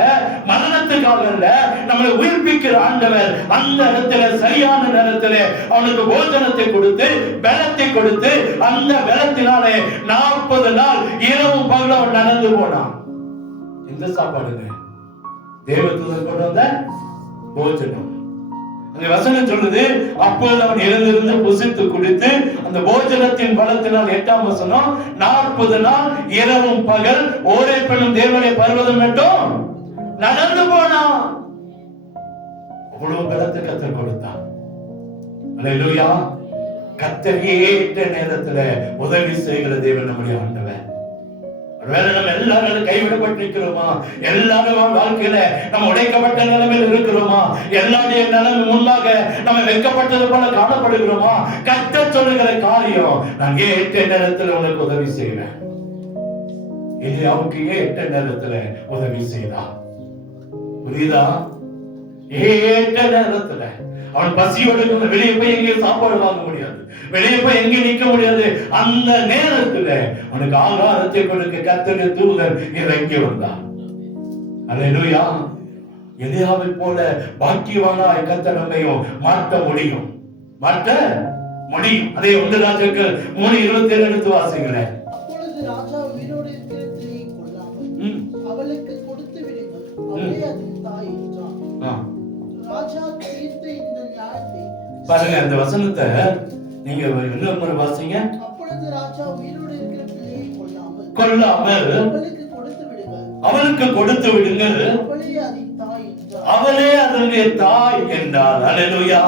மரணத்துக்காக அல்ல, நம்மளை உயிர்ப்பிக்கிற ஆண்டவர் அந்த இடத்துல சரியான நேரத்தில் அவனுக்கு போஜனத்தை கொடுத்து பலத்தை கொடுத்து அந்த பலத்தினாலே 40 நாள் இரவும் பகலும் அவன் நடந்து போனான். இந்த சாப்பாடுங்க தேவதூதன் கொண்டு வந்த போஜனம். அந்த வசனம் சொல்லுது, அப்பொழுது அவன் எழுந்திருந்து புசித்து குடித்து அந்த போஜனத்தின் பலத்தினால் 8ஆம் வசனம் 40 நாள் இரவும் பகல் ஓரே பெண்ணும் தேவனுடைய பர்வதம் மட்டும் நடந்து போனான். அவ்வளவு பலத்தை கர்த்தர் கொடுத்தான். அல்லேலூயா. கர்த்தர் ஏற்ற நேரத்துல உதவி செய்கிற தேவன் நம்முடைய ஆண்டவர். ஒருவேளை நம்ம எல்லாரும் கைவிடப்பட்டு இருக்கிறோமா? எல்லாரும் வாழ்க்கையில நம்ம உடைக்கப்பட்ட நிலைமையில் இருக்கிறோமா? எல்லாருடைய நிலைமை முன்பாக நம்ம வெட்கப்பட்டது போல காணப்படுகிறோமா? கர்த்தர் சொல்லுகிற காரியம், நான் ஏற்ற நேரத்துல உனக்கு உதவி செய்வேன். எலியாவுக்கு ஏற்ற நேரத்துல உதவி செய்தான். புரியுதா? ஏற்ற நேரத்துல அவன் பசியோடு வெளியே போய் எங்கேயும் சாப்பாடு வாங்க முடியாது, வெளியே போய் எங்கேயும் நிக்க முடியாது. அந்த நேரத்துல அவனுக்கு ஆகாரத்தை கொடுக்க கர்த்தருடைய தூதன் இறங்கி வந்தான். அல்லேலூயா. எலியாவை போல பாக்கியவானாய் கர்த்தர் நம்மையும் மாற்ற முடியும், மாற்ற முடியும். அதே 1 ராஜாக்கள் 3:27 எடுத்து வாசிங்களேன். அப்பொழுது ராஜா உயிரோடு இருக்கிற ஸ்திரீயை கொல்லாமல் அவளுக்கு கொடுத்து விடுங்கள், அவளே அதன் தாய் என்றான். ராஜா தீர்த்த இந்த நியாயத்தை பாருங்க, அந்த வசனத்தை நீங்க இன்னொரு முறை வாசிங்க. அப்பொழுது ராஜா உயிரோடு இருக்கிற பிள்ளையை கொல்லாமல் அவளுக்கு கொடுத்து விடுங்கள், அவளுக்கு கொடுத்து விடுங்கள், அவளே அதன் தாய் என்றான். அவளே அதனுடைய தாய் என்றால். அல்லேலூயா.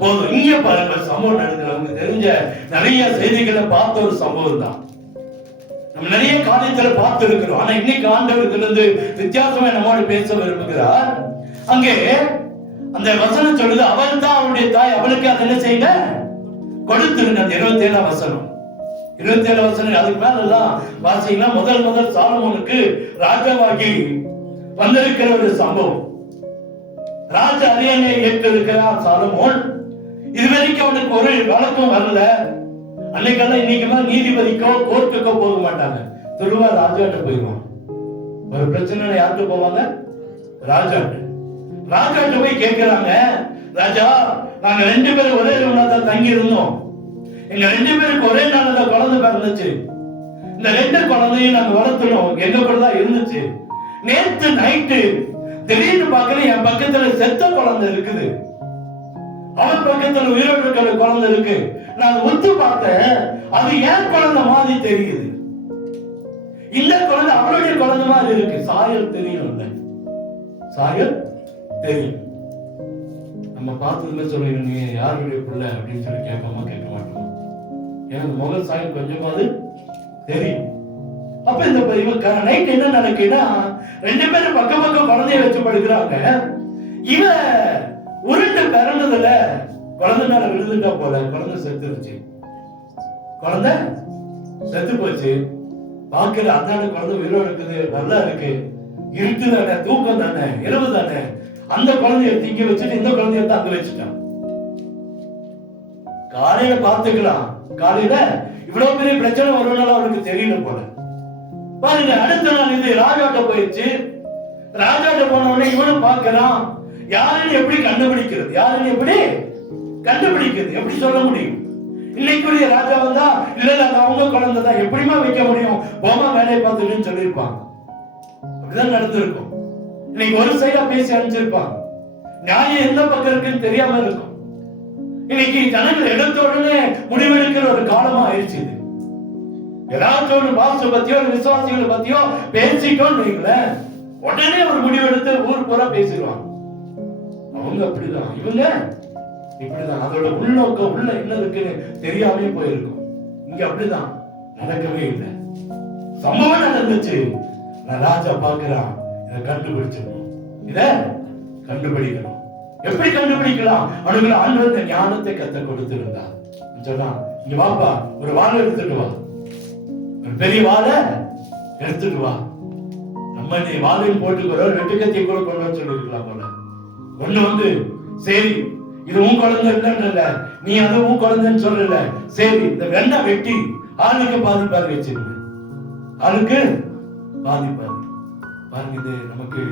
போதும். இங்க பாருங்க, சம்பவம் நடக்குது. நமக்கு தெரிஞ்ச நிறைய செய்திகளை பார்த்த ஒரு சம்பவம் தான். நம்ம நிறைய காரியத்துல பார்த்து இருக்கிறோம். ஆனா இன்னைக்கு ஆண்டவரிலிருந்து வித்தியாசமா நம்மோடு பேச விரும்புகிறார். அங்கே அந்த வசனம் சொல்லுது, அவள் தான் அவளுடைய தாய், அவளுக்கு அதை என்ன செய்யுங்க, கொடுத்துருங்க. அந்த 27 வசனம், 27 வசனம் அதுக்கு மேல எல்லாம் வாசிங்கன்னா முதல் சாலமோனுக்கு ராஜாவாகி வந்திருக்கிற ஒரு சம்பவம். ராஜ அரியணை ஏற்றிருக்கிறார் சாலமோன். இதுவரைக்கும் அவனுக்கு ஒரு வழக்கம் வரல. அன்னைக்கெல்லாம் இன்னைக்கு நீதிபதிக்கோ கோர்ட்டுக்கோ போக மாட்டாங்க, துருவா ராஜாட்ட போயிடுவாங்க. ஒரு பிரச்சனை யார்கிட்ட போவாங்க, ராஜாட்டு. ராஜாட்ட போய் கேட்கிறாங்க, ராஜா நாங்க 2 பேரும் ஒரே ரூம்ல தான் தங்கி இருந்தோம், எங்க 2 பேருக்கு ஒரே நாள்ல தான் குழந்தை பிறந்துச்சு, இந்த 2 குழந்தையும் நாங்க வளர்த்தணும், எங்க கூட தான் இருந்துச்சு. நேத்து நைட்டு திடீர்னு பாக்குறேன், என் பக்கத்துல செத்த குழந்தை இருக்குது, அவன் பக்கத்துல உயிரோடு இருக்கிற குழந்தை இருக்கு. நான் ஒத்து பார்த்தேன், அது ஏன் குழந்தை மாதிரி தெரியுது, இந்த குழந்தை அவளுடைய குழந்தை மாதிரி இருக்கு. சாயல் தெரியும், சாயல் தெரியும். நம்ம பார்த்ததுமே சொல்லுவீங்க, நீங்க யாருடைய பிள்ளை அப்படின்னு சொல்லி கேட்போமா, கேட்க மாட்டோம். எனக்கு முகல் சாயல் கொஞ்சமாவது தெரியும். அப்ப இந்த நைட் என்ன நடக்குன்னா, 2 பேரும் பக்கம் பக்கம் குழந்தைய வச்சு படுக்கிறாங்க. இவன் உருண்டு பிறந்ததுல குழந்தை மேல விழுந்துட்டா போல, குழந்தை செத்துருச்சு. குழந்தை செத்து போச்சு. பாக்குற அந்தாண்ட குழந்தை உயிரோடு இருக்குது, நல்லா இருக்கு, இருட்டு தானே, தூக்கம் தானே, இரவு தானே. அந்த குழந்தைய திங்க வச்சுட்டு இந்த குழந்தைய எடுத்து அங்க வச்சுட்டான். காலையில பாத்துக்கலாம், காலையில இவ்வளவு பெரிய பிரச்சனை வருவனால அவனுக்கு தெரியல போல. பாருங்க, அடுத்த நாள் இது ராஜாட்ட போயிடுச்சு. ராஜாட்ட போன உடனே இவனும் பாக்குறான், யாருன்னு எப்படி கண்டுபிடிக்கிறது, யாருன்னு எப்படி கண்டுபிடிக்கிறது, எப்படி சொல்ல முடியும்? இன்னைக்குரிய ராஜா வந்தா இல்ல அது அவங்க குழந்தை தான், எப்படிமா வைக்க முடியும், போமா வேலையை பார்த்துன்னு சொல்லியிருப்பாங்க. அப்படிதான் நடந்திருக்கும். இன்னைக்கு ஒரு சைடா பேசி அனுப்பிச்சிருப்பாங்க, நியாயம் எந்த பக்கம் இருக்குன்னு தெரியாம இருக்கும். இன்னைக்கு ஜனங்கள் எடுத்த உடனே முடிவெடுக்கிற ஒரு காலமா ஆயிடுச்சு. இது ஏதாச்சும் ஒரு பாச பத்தியோ விசுவாசிகளை பத்தியோ பேசிட்டோம் வைங்களேன், உடனே ஒரு முடிவெடுத்து ஊர் பூரா பேசிடுவாங்க. அவங்க அப்படிதான், இவங்க இப்படிதான். அதோட உள்நோக்கம் உள்ள என்ன இருக்குன்னு தெரியாமே போயிருக்கும். இங்க அப்படிதான் நடக்கவே இல்லை. சம்பவம் நடந்துச்சு, ராஜா பாக்குறான், இதை கண்டுபிடிச்சிடணும், இத கண்டுபிடிக்கணும். எப்படி கண்டுபிடிக்கலாம்? அவனுக்கு ஆண்டவர் ஞானத்தை கத்த கொடுத்திருந்தார். சொன்னா, இங்க வாப்பா, ஒரு வாழை எடுத்துட்டு வா, ஒரு பெரிய வாழை எடுத்துட்டு வா. நம்ம நீ வாழையும் போட்டுக்கிறோம், வெட்டுக்கத்தி கூட கொண்டு வர சொல்லிருக்கலாம் போல. ஒண்ணு வந்து சரி, இது உன் குழந்தை இல்லைன்னு, நீ அது உன் குழந்தைன்னு சொல்லல, சரி இந்த வெண்ணை வெட்டி ஆளுக்கு பாதி வச்சிருங்க, ஆளுக்கு பாதி. பாருங்க, இது நமக்கு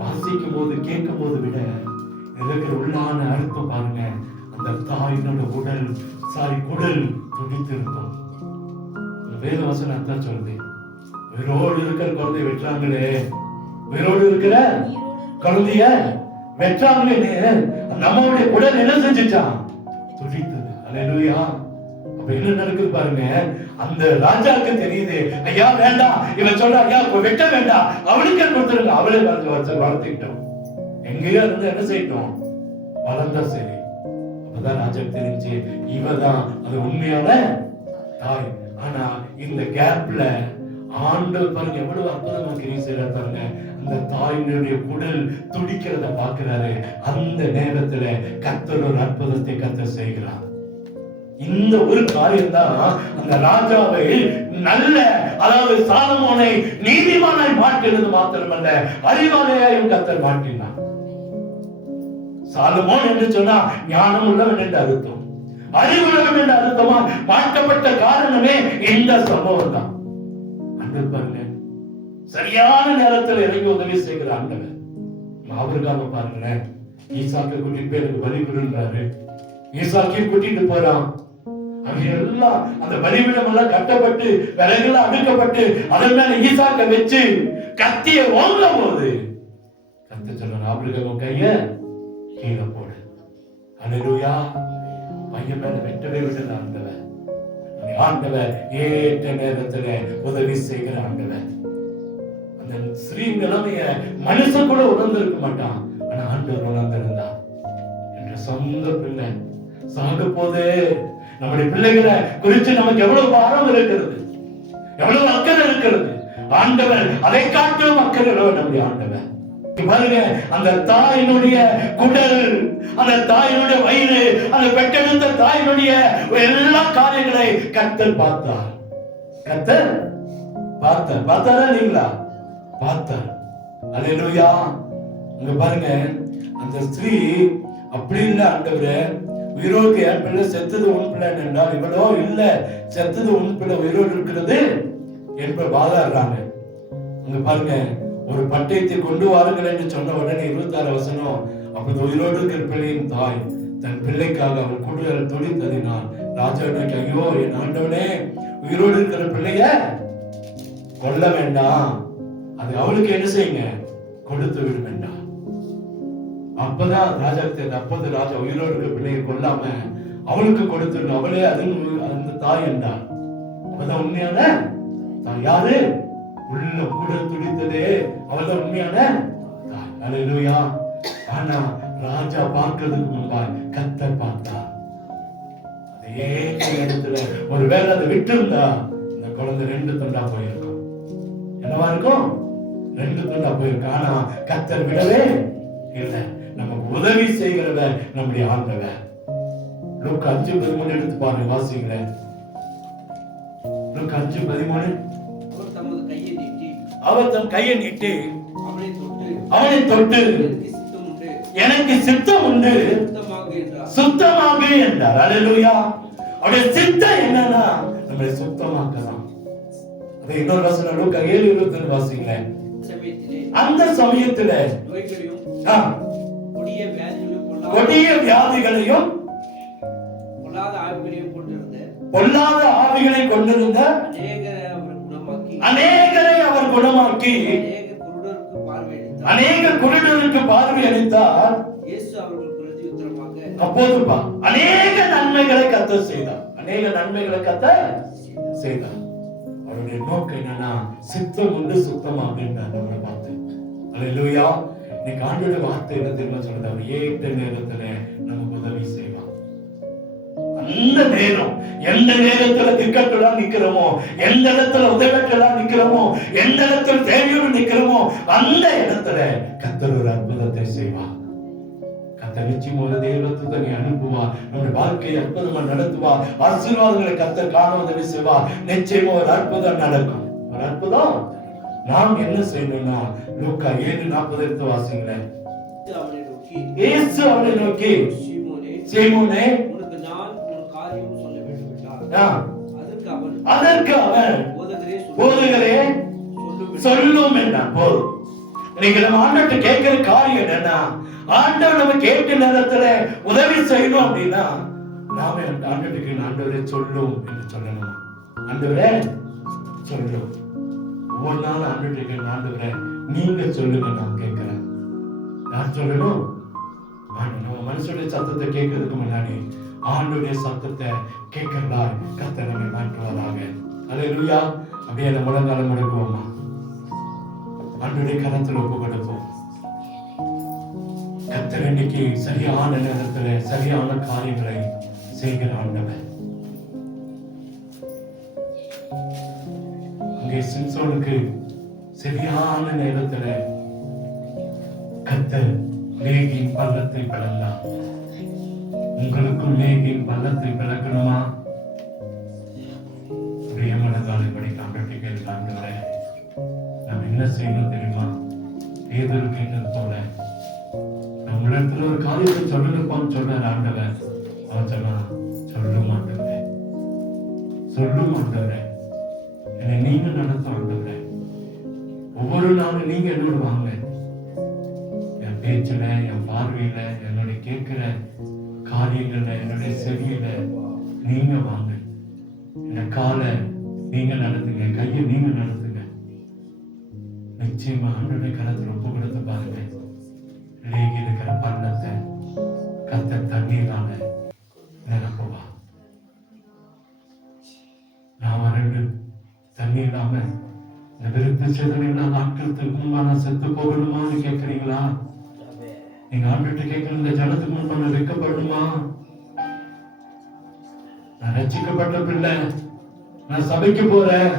வாசிக்கும் போது கேட்கும் போது விட இருக்கிற உள்ளான அர்த்தம் பாருங்க. அந்த தாயினோட குடல் துடித்து இருக்கும். வேத வசனம் அதான் சொல்லுது, உயிரோடு இருக்கிற குழந்தைய வெட்டுறாங்களே, உயிரோடு இருக்கிற குழந்தைய வெற்றாங்களே, நம்மளுடைய உடல் என்ன செஞ்சுச்சான், துடித்தது. அல்லேலூயா. அப்ப என்ன நடக்குது பாருங்க, அந்த ராஜாக்கு தெரியுது, ஐயா வேண்டாம், இவன் சொல்ற ஐயா வெட்ட வேண்டாம், அவளுக்கே கொடுத்துருங்க, அவளே வளர்த்துக்கிட்டோம். எங்கேயோ இருந்து என்ன செய்யட்டும், வளர்ந்தா சரி. அப்பதான் ராஜாக்கு தெரிஞ்சு இவதான் அது உண்மையான தாய். ஆனா இந்த கேப்ல ஆண்டவர் பாருங்க எவ்வளவு அற்புதமா கிரியை செய்யறாரு பாருங்க. அந்த தாயினுடைய குடல் துடிக்கிறத பாக்குறாரு. அந்த நேரத்துல கர்த்தர் ஒரு அற்புதத்தை கர்த்தர் செய்கிறார். இந்த ஒரு காரியம் தான் அந்த ராஜாவை நல்ல, அதாவது சாலமோனை நீதிமானாய் மாற்றினது மாத்திரமல்ல, அறிவாளியாயும் கர்த்தர் மாற்றினார். சாலமோன் என்று சொன்னா ஞானம் உள்ளவன் என்று அர்த்தம், அறிவுள்ளவன் என்று அர்த்தமா மாற்றப்பட்ட காரணமே இந்த சம்பவம் தான். பாருங்க, சரியான நேரத்தில் இறங்கி உதவி செய்கிற ஆண்டவர். ஆபிரகாமை பாருங்களேன், ஈசாக்கை கூட்டிட்டு போய் எனக்கு பலி கொடுன்றாரு. ஈசாக்கையும் கூட்டிட்டு போறான். அங்க எல்லாம் அந்த பலிபீடம் எல்லாம் கட்டப்பட்டு விறகுலாம் அடுக்கப்பட்டு அதன் மேல ஈசாக்கை வச்சு கத்திய ஓங்கும் போது கத்த சொன்ன ஆபிரகாம் கைய கீழே போடு. அல்லேலூயா. பையன் மேல வெட்டவே விடல ஆண்டவர். ஆண்டவர் ஏற்ற நேரத்துல உதவி செய்கிற ஆண்டவர். அந்த ஸ்ரீ நிலைமைய மனுஷன் கூட உணர்ந்திருக்க மாட்டான். ஆனா ஆண்டவர் உணர்ந்திருந்தார். என்ற சொந்த பிள்ளை சாக போது நம்முடைய பிள்ளைகளை குறித்து நமக்கு எவ்வளவு பாரம் இருக்கிறது, எவ்வளவு அக்கறை இருக்கிறது. ஆண்டவர் அதை காட்டும் அக்கறை நம்முடைய ஆண்டவர். பாருங்க, அந்த தாயினுடைய குடல், அந்த தாயினுடைய வயிறு, அந்த பெற்றெடுத்த தாயினுடைய எல்லா காரியங்களை கர்த்தர் பார்த்தார். கர்த்தர் பார்த்தாரா இல்லைங்களா? பார்த்தார். அல்லேலூயா. இங்க பாருங்க, அந்த ஸ்திரீ அப்படி இல்ல, ஆண்டவரே உயிரோடு என் பிள்ளை செத்தது உன் பிள்ளை என்றால் இவளோ இல்ல, செத்தது உன் பிள்ளை உயிரோடு இருக்கிறது என்ப வாதாடுறாங்க. அங்க பாருங்க, ஒரு பட்டயத்தை கொண்டு வாருங்கள் என்று சொன்ன உடனே 26 வசனம், அப்போது உயிரோடு இருக்கிற பிள்ளையின் தாய் தன் பிள்ளைக்காக அவள் குடுதல் துடித்ததினால் ராஜா நோக்கி, ஐயோ என் ஆண்டவனே, உயிரோடு இருக்கிற பிள்ளைய கொல்ல வேண்டாம், அது அவளுக்கு என்ன செய்யுங்க, கொடுத்து விட வேண்டாம். அப்பதான் ராஜா அப்போது ராஜா உயிரோடு இருக்கிற பிள்ளையை கொல்லாம அவளுக்கு கொடுத்து அவளே அந்த தாய் என்றார். அவதான் உண்மையான தாய். யாரு? உள்ள கூட துடித்ததே அவள்தான் உண்மையான தாய். அல்லேலூயா. ஆனா ராஜா பார்க்கிறதுக்கு முன்பாய் கர்த்தர் பார்த்தார். அதே இடத்துல ஒருவேளை அதை விட்டு இருந்தா இந்த குழந்தை 2 துண்டா போயிருக்கும். என்னவா இருக்கும்? 2 துண்டா போயிருக்கும். ஆனா கர்த்தர் விடவே இல்லை. நமக்கு உதவி செய்கிறவர் நம்முடைய ஆண்டவர். லூக்கா 5:13 எடுத்து பாருங்க, வாசிங்களேன். லூக்கா 5:13. அவர் தம் கையை நீட்டி அவனை தொட்டு எனக்கு சித்தம் உண்டு சுத்தமாக என்றார். அல்லேலூயா. அவருடைய சித்தம் என்னன்னா நம்மளை சுத்தமாக்கலாம். அதை இன்னொரு வசனம் லூக்கா 7:22 வாசிங்களேன். அந்த சமயத்துல கொடிய வியாதிகளையும் பொல்லாத ஆவிகளை கொண்டிருந்த அநேகரை அவர் குணமாக்கி அநேக குருடருக்கு பார்வை அளித்தார். அப்போது அநேக நன்மைகளை கர்த்தர் செய்தார். அநேக நன்மைகளை கர்த்தர் செய்தார். அவருடைய நோக்கம் என்னன்னா சித்தம் உண்டு சுத்தமாக நம்மளை பார்த்து. அல்லேலூயா. இன்னைக்கு ஆண்டோட வார்த்தை என்ன தெரியுமா சொல்றது? அவர் ஏற்ற நேரத்துல நமக்கு உதவி செய்வார். அந்த நேரம், எந்த நேரத்துல திக்கட்டுலாம் நிக்கிறோமோ, எந்த இடத்துல உதவிட்டுலாம் நிக்கிறோமோ, எந்த இடத்துல தேவையோடு நிக்கிறோமோ, அந்த இடத்துல கர்த்தர் ஒரு அற்புதத்தை செய்வார். கர்த்தர் நிச்சயம் ஒரு தேவதூதனை அனுப்புவார். நம்முடைய வாழ்க்கையை அற்புதமா நடத்துவார். ஆசீர்வாதங்களை கர்த்தர் காண உதவி செய்வார். நிச்சயமா ஒரு அற்புதம் நடக்கும். ஒரு அற்புதம். நாம் என்ன செய்யணும்னா லூக்கா 7:40 எடுத்து வாசிங்களேன். இயேசு அவனை நோக்கி, சீமோனே, அதற்கு அவன் போதகரே சொல்லும் என்றான். போதும். இன்னைக்கு நம்ம ஆண்டவர்கிட்ட கேட்கிற காரியம் என்னன்னா, ஆண்டவர் நம்ம கேட்ட நேரத்துல உதவி செய்யணும் அப்படின்னா நாம ஆண்டவருக்கு ஆண்டவரே சொல்லும் என்று சொல்லணும். ஆண்டவரே சொல்லும். ஒவ்வொரு நாள் ஆண்டவருக்கு ஆண்டவரே நீங்க சொல்லுங்க நான் கேட்கிறேன். யார் சொல்லணும்? நம்ம மனுஷனுடைய சத்தத்தை கேட்கறதுக்கு முன்னாடி ஆண்டவருடைய சத்தத்தை கேட்கிறதா கர்த்தர் நம்மை மாற்றுவதாக. அல்லேலூயா. அப்படியே நம்ம முழங்காலம் முடக்குவோமா? ஆண்டவருடைய கரத்தில் ஒப்பு கொடுப்போம். கர்த்தர் இன்னைக்கு சரியான நேரத்துல சரியான காரியங்களை செய்கிற ஆண்டவர். அங்கே சிம்சோனுக்கு சரியான நேரத்துல கர்த்தர் லேகியின் பள்ளத்தை பிளந்தார். உங்களுக்கும் லேகியின் பள்ளத்தை பிளக்கணுமா? மனதாலை படிக்கலாம். நம்ம என்ன செய்யணும் தெரியுமா? பேதுரு கேட்டது போல நம்மளிடத்துல ஒரு காரியத்தை சொல்லணுப்பான்னு சொன்னார் ஆண்டவர். அவன் சொன்னா சொல்லும் ஆண்டவரே, சொல்லும் ஆண்டவரே, என்னை நீங்க நடத்தும் ஆண்டவரே. ஒவ்வொரு நாளும் நீங்க என்னோட வாங்க. என் பேச்சுல, என் பார்வையில, என்னுடைய கேட்கிற காரியங்கள்ல, என்னுடைய செவியில நீங்க வாங்க. என் காலை நீங்க நடத்துங்க, என் கையை நீங்க நடத்துங்க. நிச்சயமா ஆண்டவருடைய கரத்தில் ஒப்பு கொடுத்து பாருங்க. நீங்கி இருக்கிற பள்ளத்தை கர்த்தர் தண்ணீரால நிரப்புவா. நாம ரெண்டு தண்ணி இல்லாம இந்த விருத்த சேதனை நாட்களுக்கு முன்பா நான் செத்து போகணுமான்னு கேட்கறீங்களா? நீங்க ஆண்டுட்டு கேட்கணும், இந்த ஜனத்துக்கு முன்பா நான் வைக்கப்படணுமா? நான் ரட்சிக்கப்பட்ட பிள்ளை, நான் சபைக்கு போறேன்,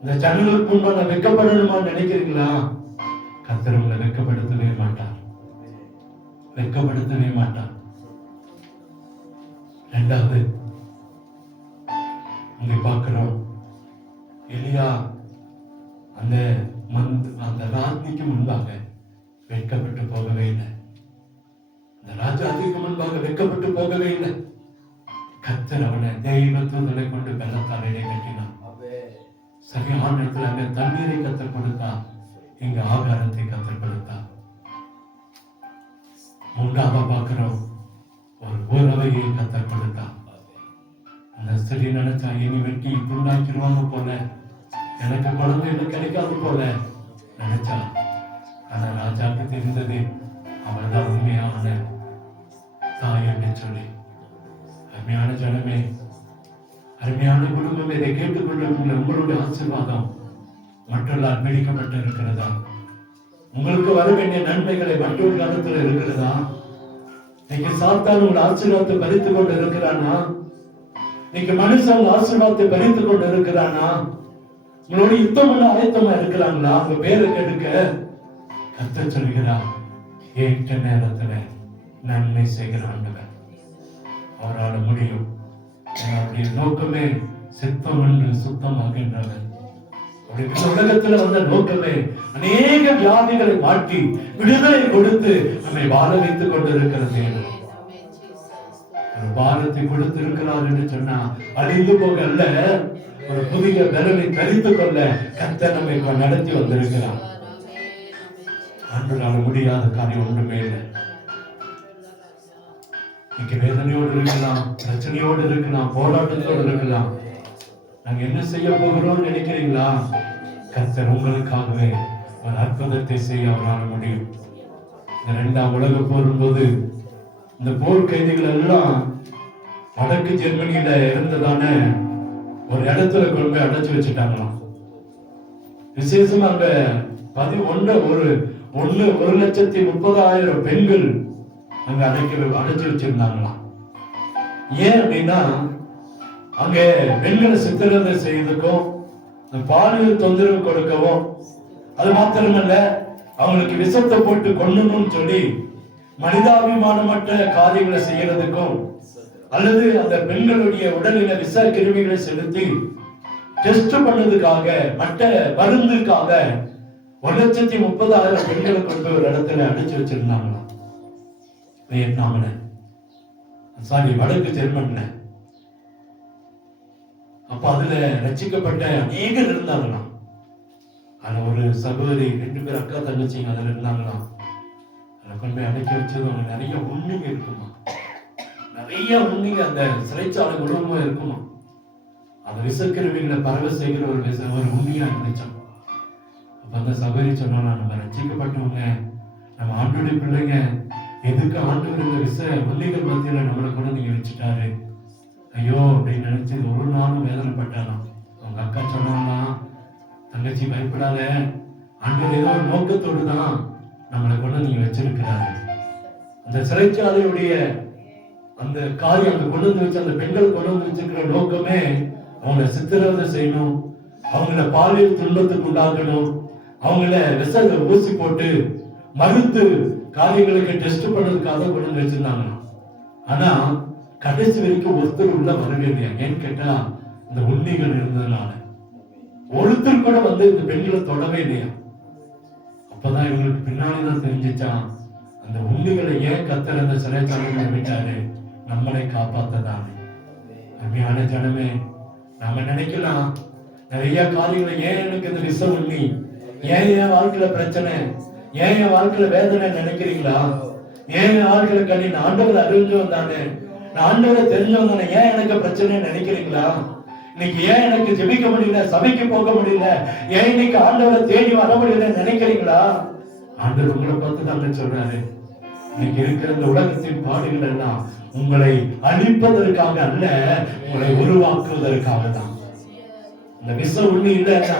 இந்த ஜனங்களுக்கு முன்பா நான் வைக்கப்படணுமான்னு நினைக்கிறீங்களா? கர்த்தர் உங்களை வெட்கப்படுத்தவே மாட்டார், வெட்கப்படுத்தவே மாட்டார். இரண்டாவது இங்க பார்க்கிறோம், எலியா அந்த ராஜ்னிக்கு முன்பாக வெட்கப்பட்டு போகவே இல்லை. அந்த ராஜாதிக்கு முன்பாக வெட்கப்பட்டு போகவே இல்லை. கர்த்தர் அவனை தெய்வத்துவங்களை கொண்டு பலத்தாலே கட்டினான். சரியான இடத்துல அங்க தண்ணீரை கத்தர் கொடுத்தா, இங்க ஆகாரத்தை கத்தர் கொடுத்தா. மூன்றாவா பார்க்கிறோம், ஒரு உறவையை கத்தர் கொடுத்தா. அந்த ஸ்திரீ நினைச்சா இனி வெட்டி துண்டாக்கிடுவாங்க போல, எனக்கு குழந்தை இன்னும் கிடைக்காது போல நினைச்சா. ஆனா ராஜாவுக்கு தெரிந்தது அவள் தான் உண்மையான தாய் என்று சொல்லி. அருமையான ஜனமே, அருமையான குடும்பமே, இதை கேட்டுக்கொண்டிருக்கிற உங்களுடைய ஆசீர்வாதம் மற்றொருளால் பிடிக்கப்பட்டு இருக்கிறதா? உங்களுக்கு வர வேண்டிய நன்மைகளை மற்றொரு காலத்தில் இருக்கிறதா? நீங்க சாத்தான் உங்கள் ஆசீர்வாதத்தை பறித்துக் கொண்டு இருக்கிறானா? நீங்க மனுஷன் ஆசீர்வாதத்தை பறித்துக் கொண்டு இருக்கிறானா? உங்களோட யுத்தம் பண்ண ஆயத்தமா இருக்கிறாங்களா? உங்க பேரை கெடுக்க கர்த்தர் சொல்கிறார், ஏற்ற நேரத்துல நன்மை செய்கிற ஆண்டவர். அவரால் முடியும். அவருடைய நோக்கமே சித்தம் என்று சுத்தமாகின்றவர். உலகத்துல வந்த நோக்கமே அநேக வியாதிகளை மாற்றி விடுதலை கொடுத்து நம்மை வாழ வைத்துக் கொண்டிருக்கிறது. ஒரு பாரத்தை கொடுத்திருக்கிறார் என்று சொன்னா அழிந்து போக அல்ல, ஒரு புதிய பலனை தரித்துக் கொள்ள கர்த்தர் நம்மை நடத்தி வந்திருக்கிறார். அன்றாட முடியாத காரியம் ஒன்றுமே இல்லை. இன்னைக்கு வேதனையோடு இருக்கலாம், பிரச்சனையோடு இருக்கலாம், போராட்டத்தோடு இருக்கலாம். நாங்க என்ன செய்ய போகிறோம் நினைக்கிறீங்களா? கர்த்தர் உங்களுக்காகவே ஒரு அற்புதத்தை செய்ய அவரால் முடியும். இந்த 2ஆம் உலக போரும் போது இந்த போர் கைதிகள் எல்லாம் வடக்கு ஜெர்மனியில இருந்ததான ஒரு இடத்துல கொண்டு போய் அடைச்சு வச்சுட்டாங்களாம். விசேஷமா அங்க 1,30,000 பெண்கள் அங்க அடைச்சு வச்சிருந்தாங்களாம். ஏன் அப்படின்னா அங்க பெண்களை சித்திரவதை செய்யறதுக்கும் பாலியல் தொந்தரவு கொடுக்கவும், அது மாத்திரமல்ல அவங்களுக்கு விஷத்தை போட்டு கொல்லணும்னு சொல்லி மனிதாபிமானமற்ற காரியங்களை செய்யறதுக்கும், அல்லது அந்த பெண்களுடைய உடலில விஷ கிருமிகளை செலுத்தி டெஸ்ட் பண்ணதுக்காக, மற்ற மருந்துக்காக 1,30,000 பெண்களை கொண்டு ஒரு இடத்துல அடைச்சு வச்சிருந்தாங்களாம். வியட்நாம்ல, வடக்கு ஜெர்மன்ல. அப்ப அதுல ரட்சிக்கப்பட்ட அநேகர் இருந்தாங்களாம். அதுல ஒரு சகோதரி, 2 பேர் அக்கா தங்கச்சிங்க அதுல இருந்தாங்களாம். அதை கொண்டு போய் அடைக்க வச்சது அவங்க நிறைய உண்மைங்க இருக்குமா, நிறைய உண்மைங்க அந்த சிறைச்சாலை முழுவதும் இருக்குமா. அந்த விஷக்கிருமிகளை பரவ செய்கிற ஒரு உண்மையா இருந்துச்சான். அப்ப அந்த சகோதரி சொன்னா, நம்ம ரட்சிக்கப்பட்டவங்க, நம்ம ஆண்டோடைய பிள்ளைங்க, எதுக்கு ஆண்டவர் இந்த விஷ உண்மைகள் மத்தியில நம்மளை கொண்டு நீங்க வச்சுட்டாரு, ஐயோ அப்படின்னு நினைச்சு ஒரு நாளும் வேதனைப்பட்டாலாம். அவங்க அக்கா சொன்னாங்கன்னா, தங்கச்சி பயப்படாத, ஆண்டவர் ஏதோ ஒரு நோக்கத்தோடு தான் நம்மளை கொண்டு நீங்க வச்சிருக்கிறாரு. அந்த சிறைச்சாலையுடைய அந்த காரியம் அங்க கொண்டு வந்து வச்சு, அந்த பெண்கள் கொண்டு வந்து வச்சிருக்கிற நோக்கமே அவங்கள சித்திரவதை செய்யணும், அவங்கள பாலியல் துன்பத்துக்கு உண்டாக்கணும், அவங்கள விஷ ஊசி போட்டு மருந்து காரியங்களுக்கு டெஸ்ட் பண்ணதுக்காக கொண்டு வந்து வச்சிருந்தாங்க. ஆனா கடைசி வரைக்கும் ஒருத்தர் உள்ள வரவே இல்லையா. ஏன்னு கேட்டா இந்த உண்மைகள் இருந்ததுனால ஒருத்தர் கூட வந்து இந்த பெண்களை தொடவே இல்லையா. அப்பதான் இவங்களுக்கு பின்னாடிதான் தெரிஞ்சிச்சான், அந்த உண்மைகளை ஏன் கர்த்தர் அந்த சிறைச்சாலைகளை விட்டாரு, நம்மளை காப்பாத்ததானே. அருமையான ஜனமே, நாம நினைக்கலாம் நிறைய காரியங்களை, ஏன் எனக்கு இந்த விஷ உண்ணி, ஏன் என் வாழ்க்கையில பிரச்சனை, ஏன் என் வாழ்க்கையில வேதனை நினைக்கிறீங்களா? ஏன் என் வாழ்க்கையில கண்ணி ஆண்டவரை அறிஞ்சு வந்தானே, நான் ஆண்டவரை தெரிஞ்சு வந்தானே, ஏன் எனக்கு பிரச்சனை நினைக்கிறீங்களா? இன்னைக்கு ஏன் எனக்கு ஜெபிக்க முடியல, சபைக்கு போக முடியல, ஏன் இன்னைக்கு ஆண்டவரை தேடி வர முடியல நினைக்கிறீங்களா? ஆண்டவர் உங்களை பார்த்து தாங்க சொல்றாரு, இன்னைக்கு இருக்கிற இந்த உலகத்தின் பாடுகள் எல்லாம் உங்களை அழிப்பதற்காக அல்ல, உங்களை உருவாக்குவதற்காக தான். இந்த விஷ உண்மை இல்லைன்னா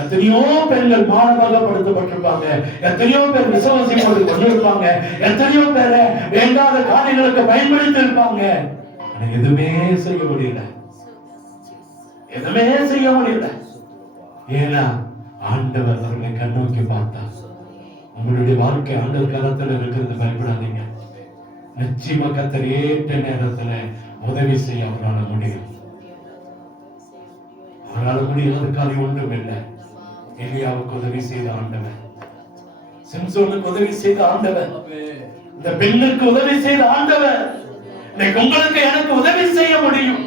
எத்தனையோ பெண்கள் மானபாகப்படுத்தப்பட்டிருப்பாங்க, எத்தனையோ பேர் விசுவாசி போட்டு கொண்டிருப்பாங்க, எத்தனையோ பேரை வேண்டாத காரியங்களுக்கு பயன்படுத்தி இருப்பாங்க. ஆனா எதுவுமே செய்ய முடியல, எதுவுமே செய்ய முடியல. ஏன்னா ஆண்டவர் அவர்களை கண்ணோக்கி பார்த்தா. உங்களுடைய வாழ்க்கை ஆண்டவர் கரத்துல இருக்கிறது, பயப்படாதீங்க. நிச்சயமா கர்த்தர் ஏற்ற நேரத்துல உதவி செய்ய அவரால் முடியும். அவரால் முடியாத காரியம் ஒன்றும் இல்லை. எலியாவுக்கு உதவி செய்த ஆண்டவர், சிம்சோனுக்கு உதவி செய்த ஆண்டவர், இந்த பெண்ணுக்கு உதவி செய்த ஆண்டவர் இன்னைக்கு உங்களுக்கு எனக்கு உதவி செய்ய முடியும்.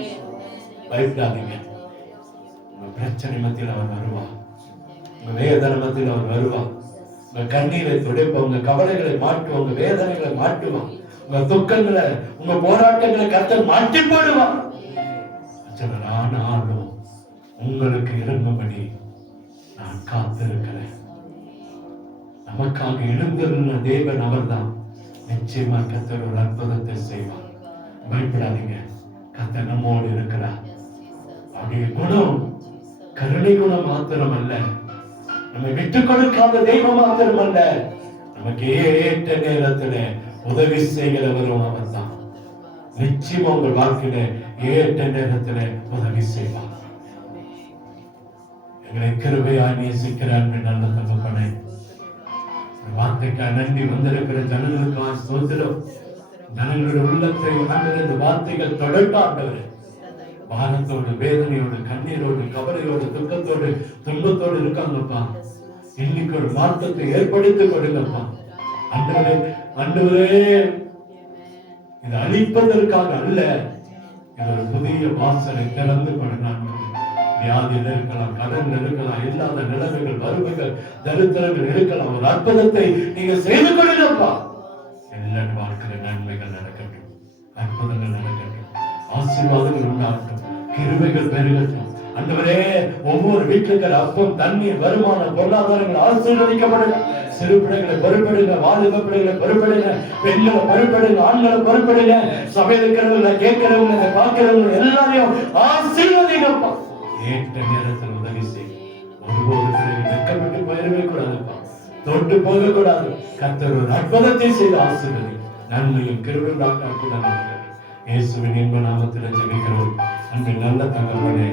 பயப்படாதீங்க. உங்க பிரச்சனை மத்தியில் அவர் வருவார், உங்க வேதனை மத்தியில் அவர் வருவார். உங்க கண்ணீரை துடைப்ப, உங்க கவலைகளை மாற்றுவோம், உங்க வேதனைகளை மாற்றுவான், உங்க துக்கங்களை உங்க போராட்டங்களை கர்த்தர் மாற்றி போடுவான். ஆனாலும் உங்களுக்கு இறங்கும்படி நான் காத்திருக்கிறேன். நமக்காக எழுந்திருந்த தேவன் அவர்தான். நிச்சயமா கர்த்தர் ஒரு அற்புதத்தை செய்வார். பயப்படாதீங்க, கர்த்தர் நம்மோடு இருக்கிறார். அவருடைய குணம் கருணை குணம் மாத்திரம் அல்ல, நம்மை விட்டுக் கொடுக்காத தெய்வம் மாத்திரம் அல்ல, நமக்கு ஏற்ற நேரத்தில் உதவி செய்கிறவரும் அவர் தான். நிச்சயமா உங்கள் வாழ்க்கையில ஏற்ற நேரத்தில் உதவி செய்வார். எங்களை கிருபையாய் நேசிக்கிற அன்பு நல்ல தகப்பனே, வார்த்தைக்காக நன்றி. வந்திருக்கிற ஜனங்களுக்காக ஸ்தோத்திரம். ஜனங்களுடைய உள்ளத்தை இந்த வார்த்தைகள் தொடர்பாண்டவர் பாரத்தோடு, வேதனையோடு, கண்ணீரோடு, கவலையோடு, துக்கத்தோடு, துன்பத்தோடு இருக்காங்கப்பா. இன்னைக்கு ஒரு மாற்றத்தை ஏற்படுத்தி கொடுங்கப்பா. ஆண்டவரே, ஆண்டவரே, இது அழிப்பதற்காக அல்ல, இது ஒரு புதிய வாசலை திறந்து கொடுங்க. வியாதியில் இருக்கலாம், கடன்ல இருக்கலாம், இல்லாத நிலைமைகள், வறுமைகள், தரித்திரங்கள் இருக்கலாம். ஒரு அற்புதத்தை நீங்க செய்து கொடுங்கப்பா. எல்லா வாழ்க்கையில நன்மைகள் நடக்கட்டும், அற்புதங்கள் நடக்கட்டும், ஆசீர்வாதங்கள் உண்டாகட்டும், கிருபைகள் பெருகட்டும். ஆண்டவரே, ஒவ்வொரு வீட்டுக்கு அப்பம், தண்ணீர், வருமானம், பொருளாதாரங்கள் ஆசீர்வதிக்கப்படட்டும். சிறு பிள்ளைகளை பொறுப்பெடுங்க, வாலிப பிள்ளைகளை பொறுப்பெடுங்க, பெண்களை பொறுப்பெடுங்க, ஆண்களை பொறுப்பெடுங்க, சபையில் இருக்கிறவங்களை, கேட்கிறவங்களை, பார்க்கிறவங்க எல்லாரையும் ஆசீர்வதிங்கப்பா. ஏற்ற நேரத்தில் உதவி செய்யும். ஒவ்வொரு பிள்ளைகள் வெட்கப்பட்டு போயிடவே கூடாதுப்பா, தொட்டு போக கூடாது. கர்த்தர் ஒரு அற்புதத்தை செய்து ஆசீர்வதி. நன்மையும் கிருபையும் இயேசுவின் இன்ப நாமத்தில் ஜெபிக்கிறோம். அன்பின் நல்ல தகவலே.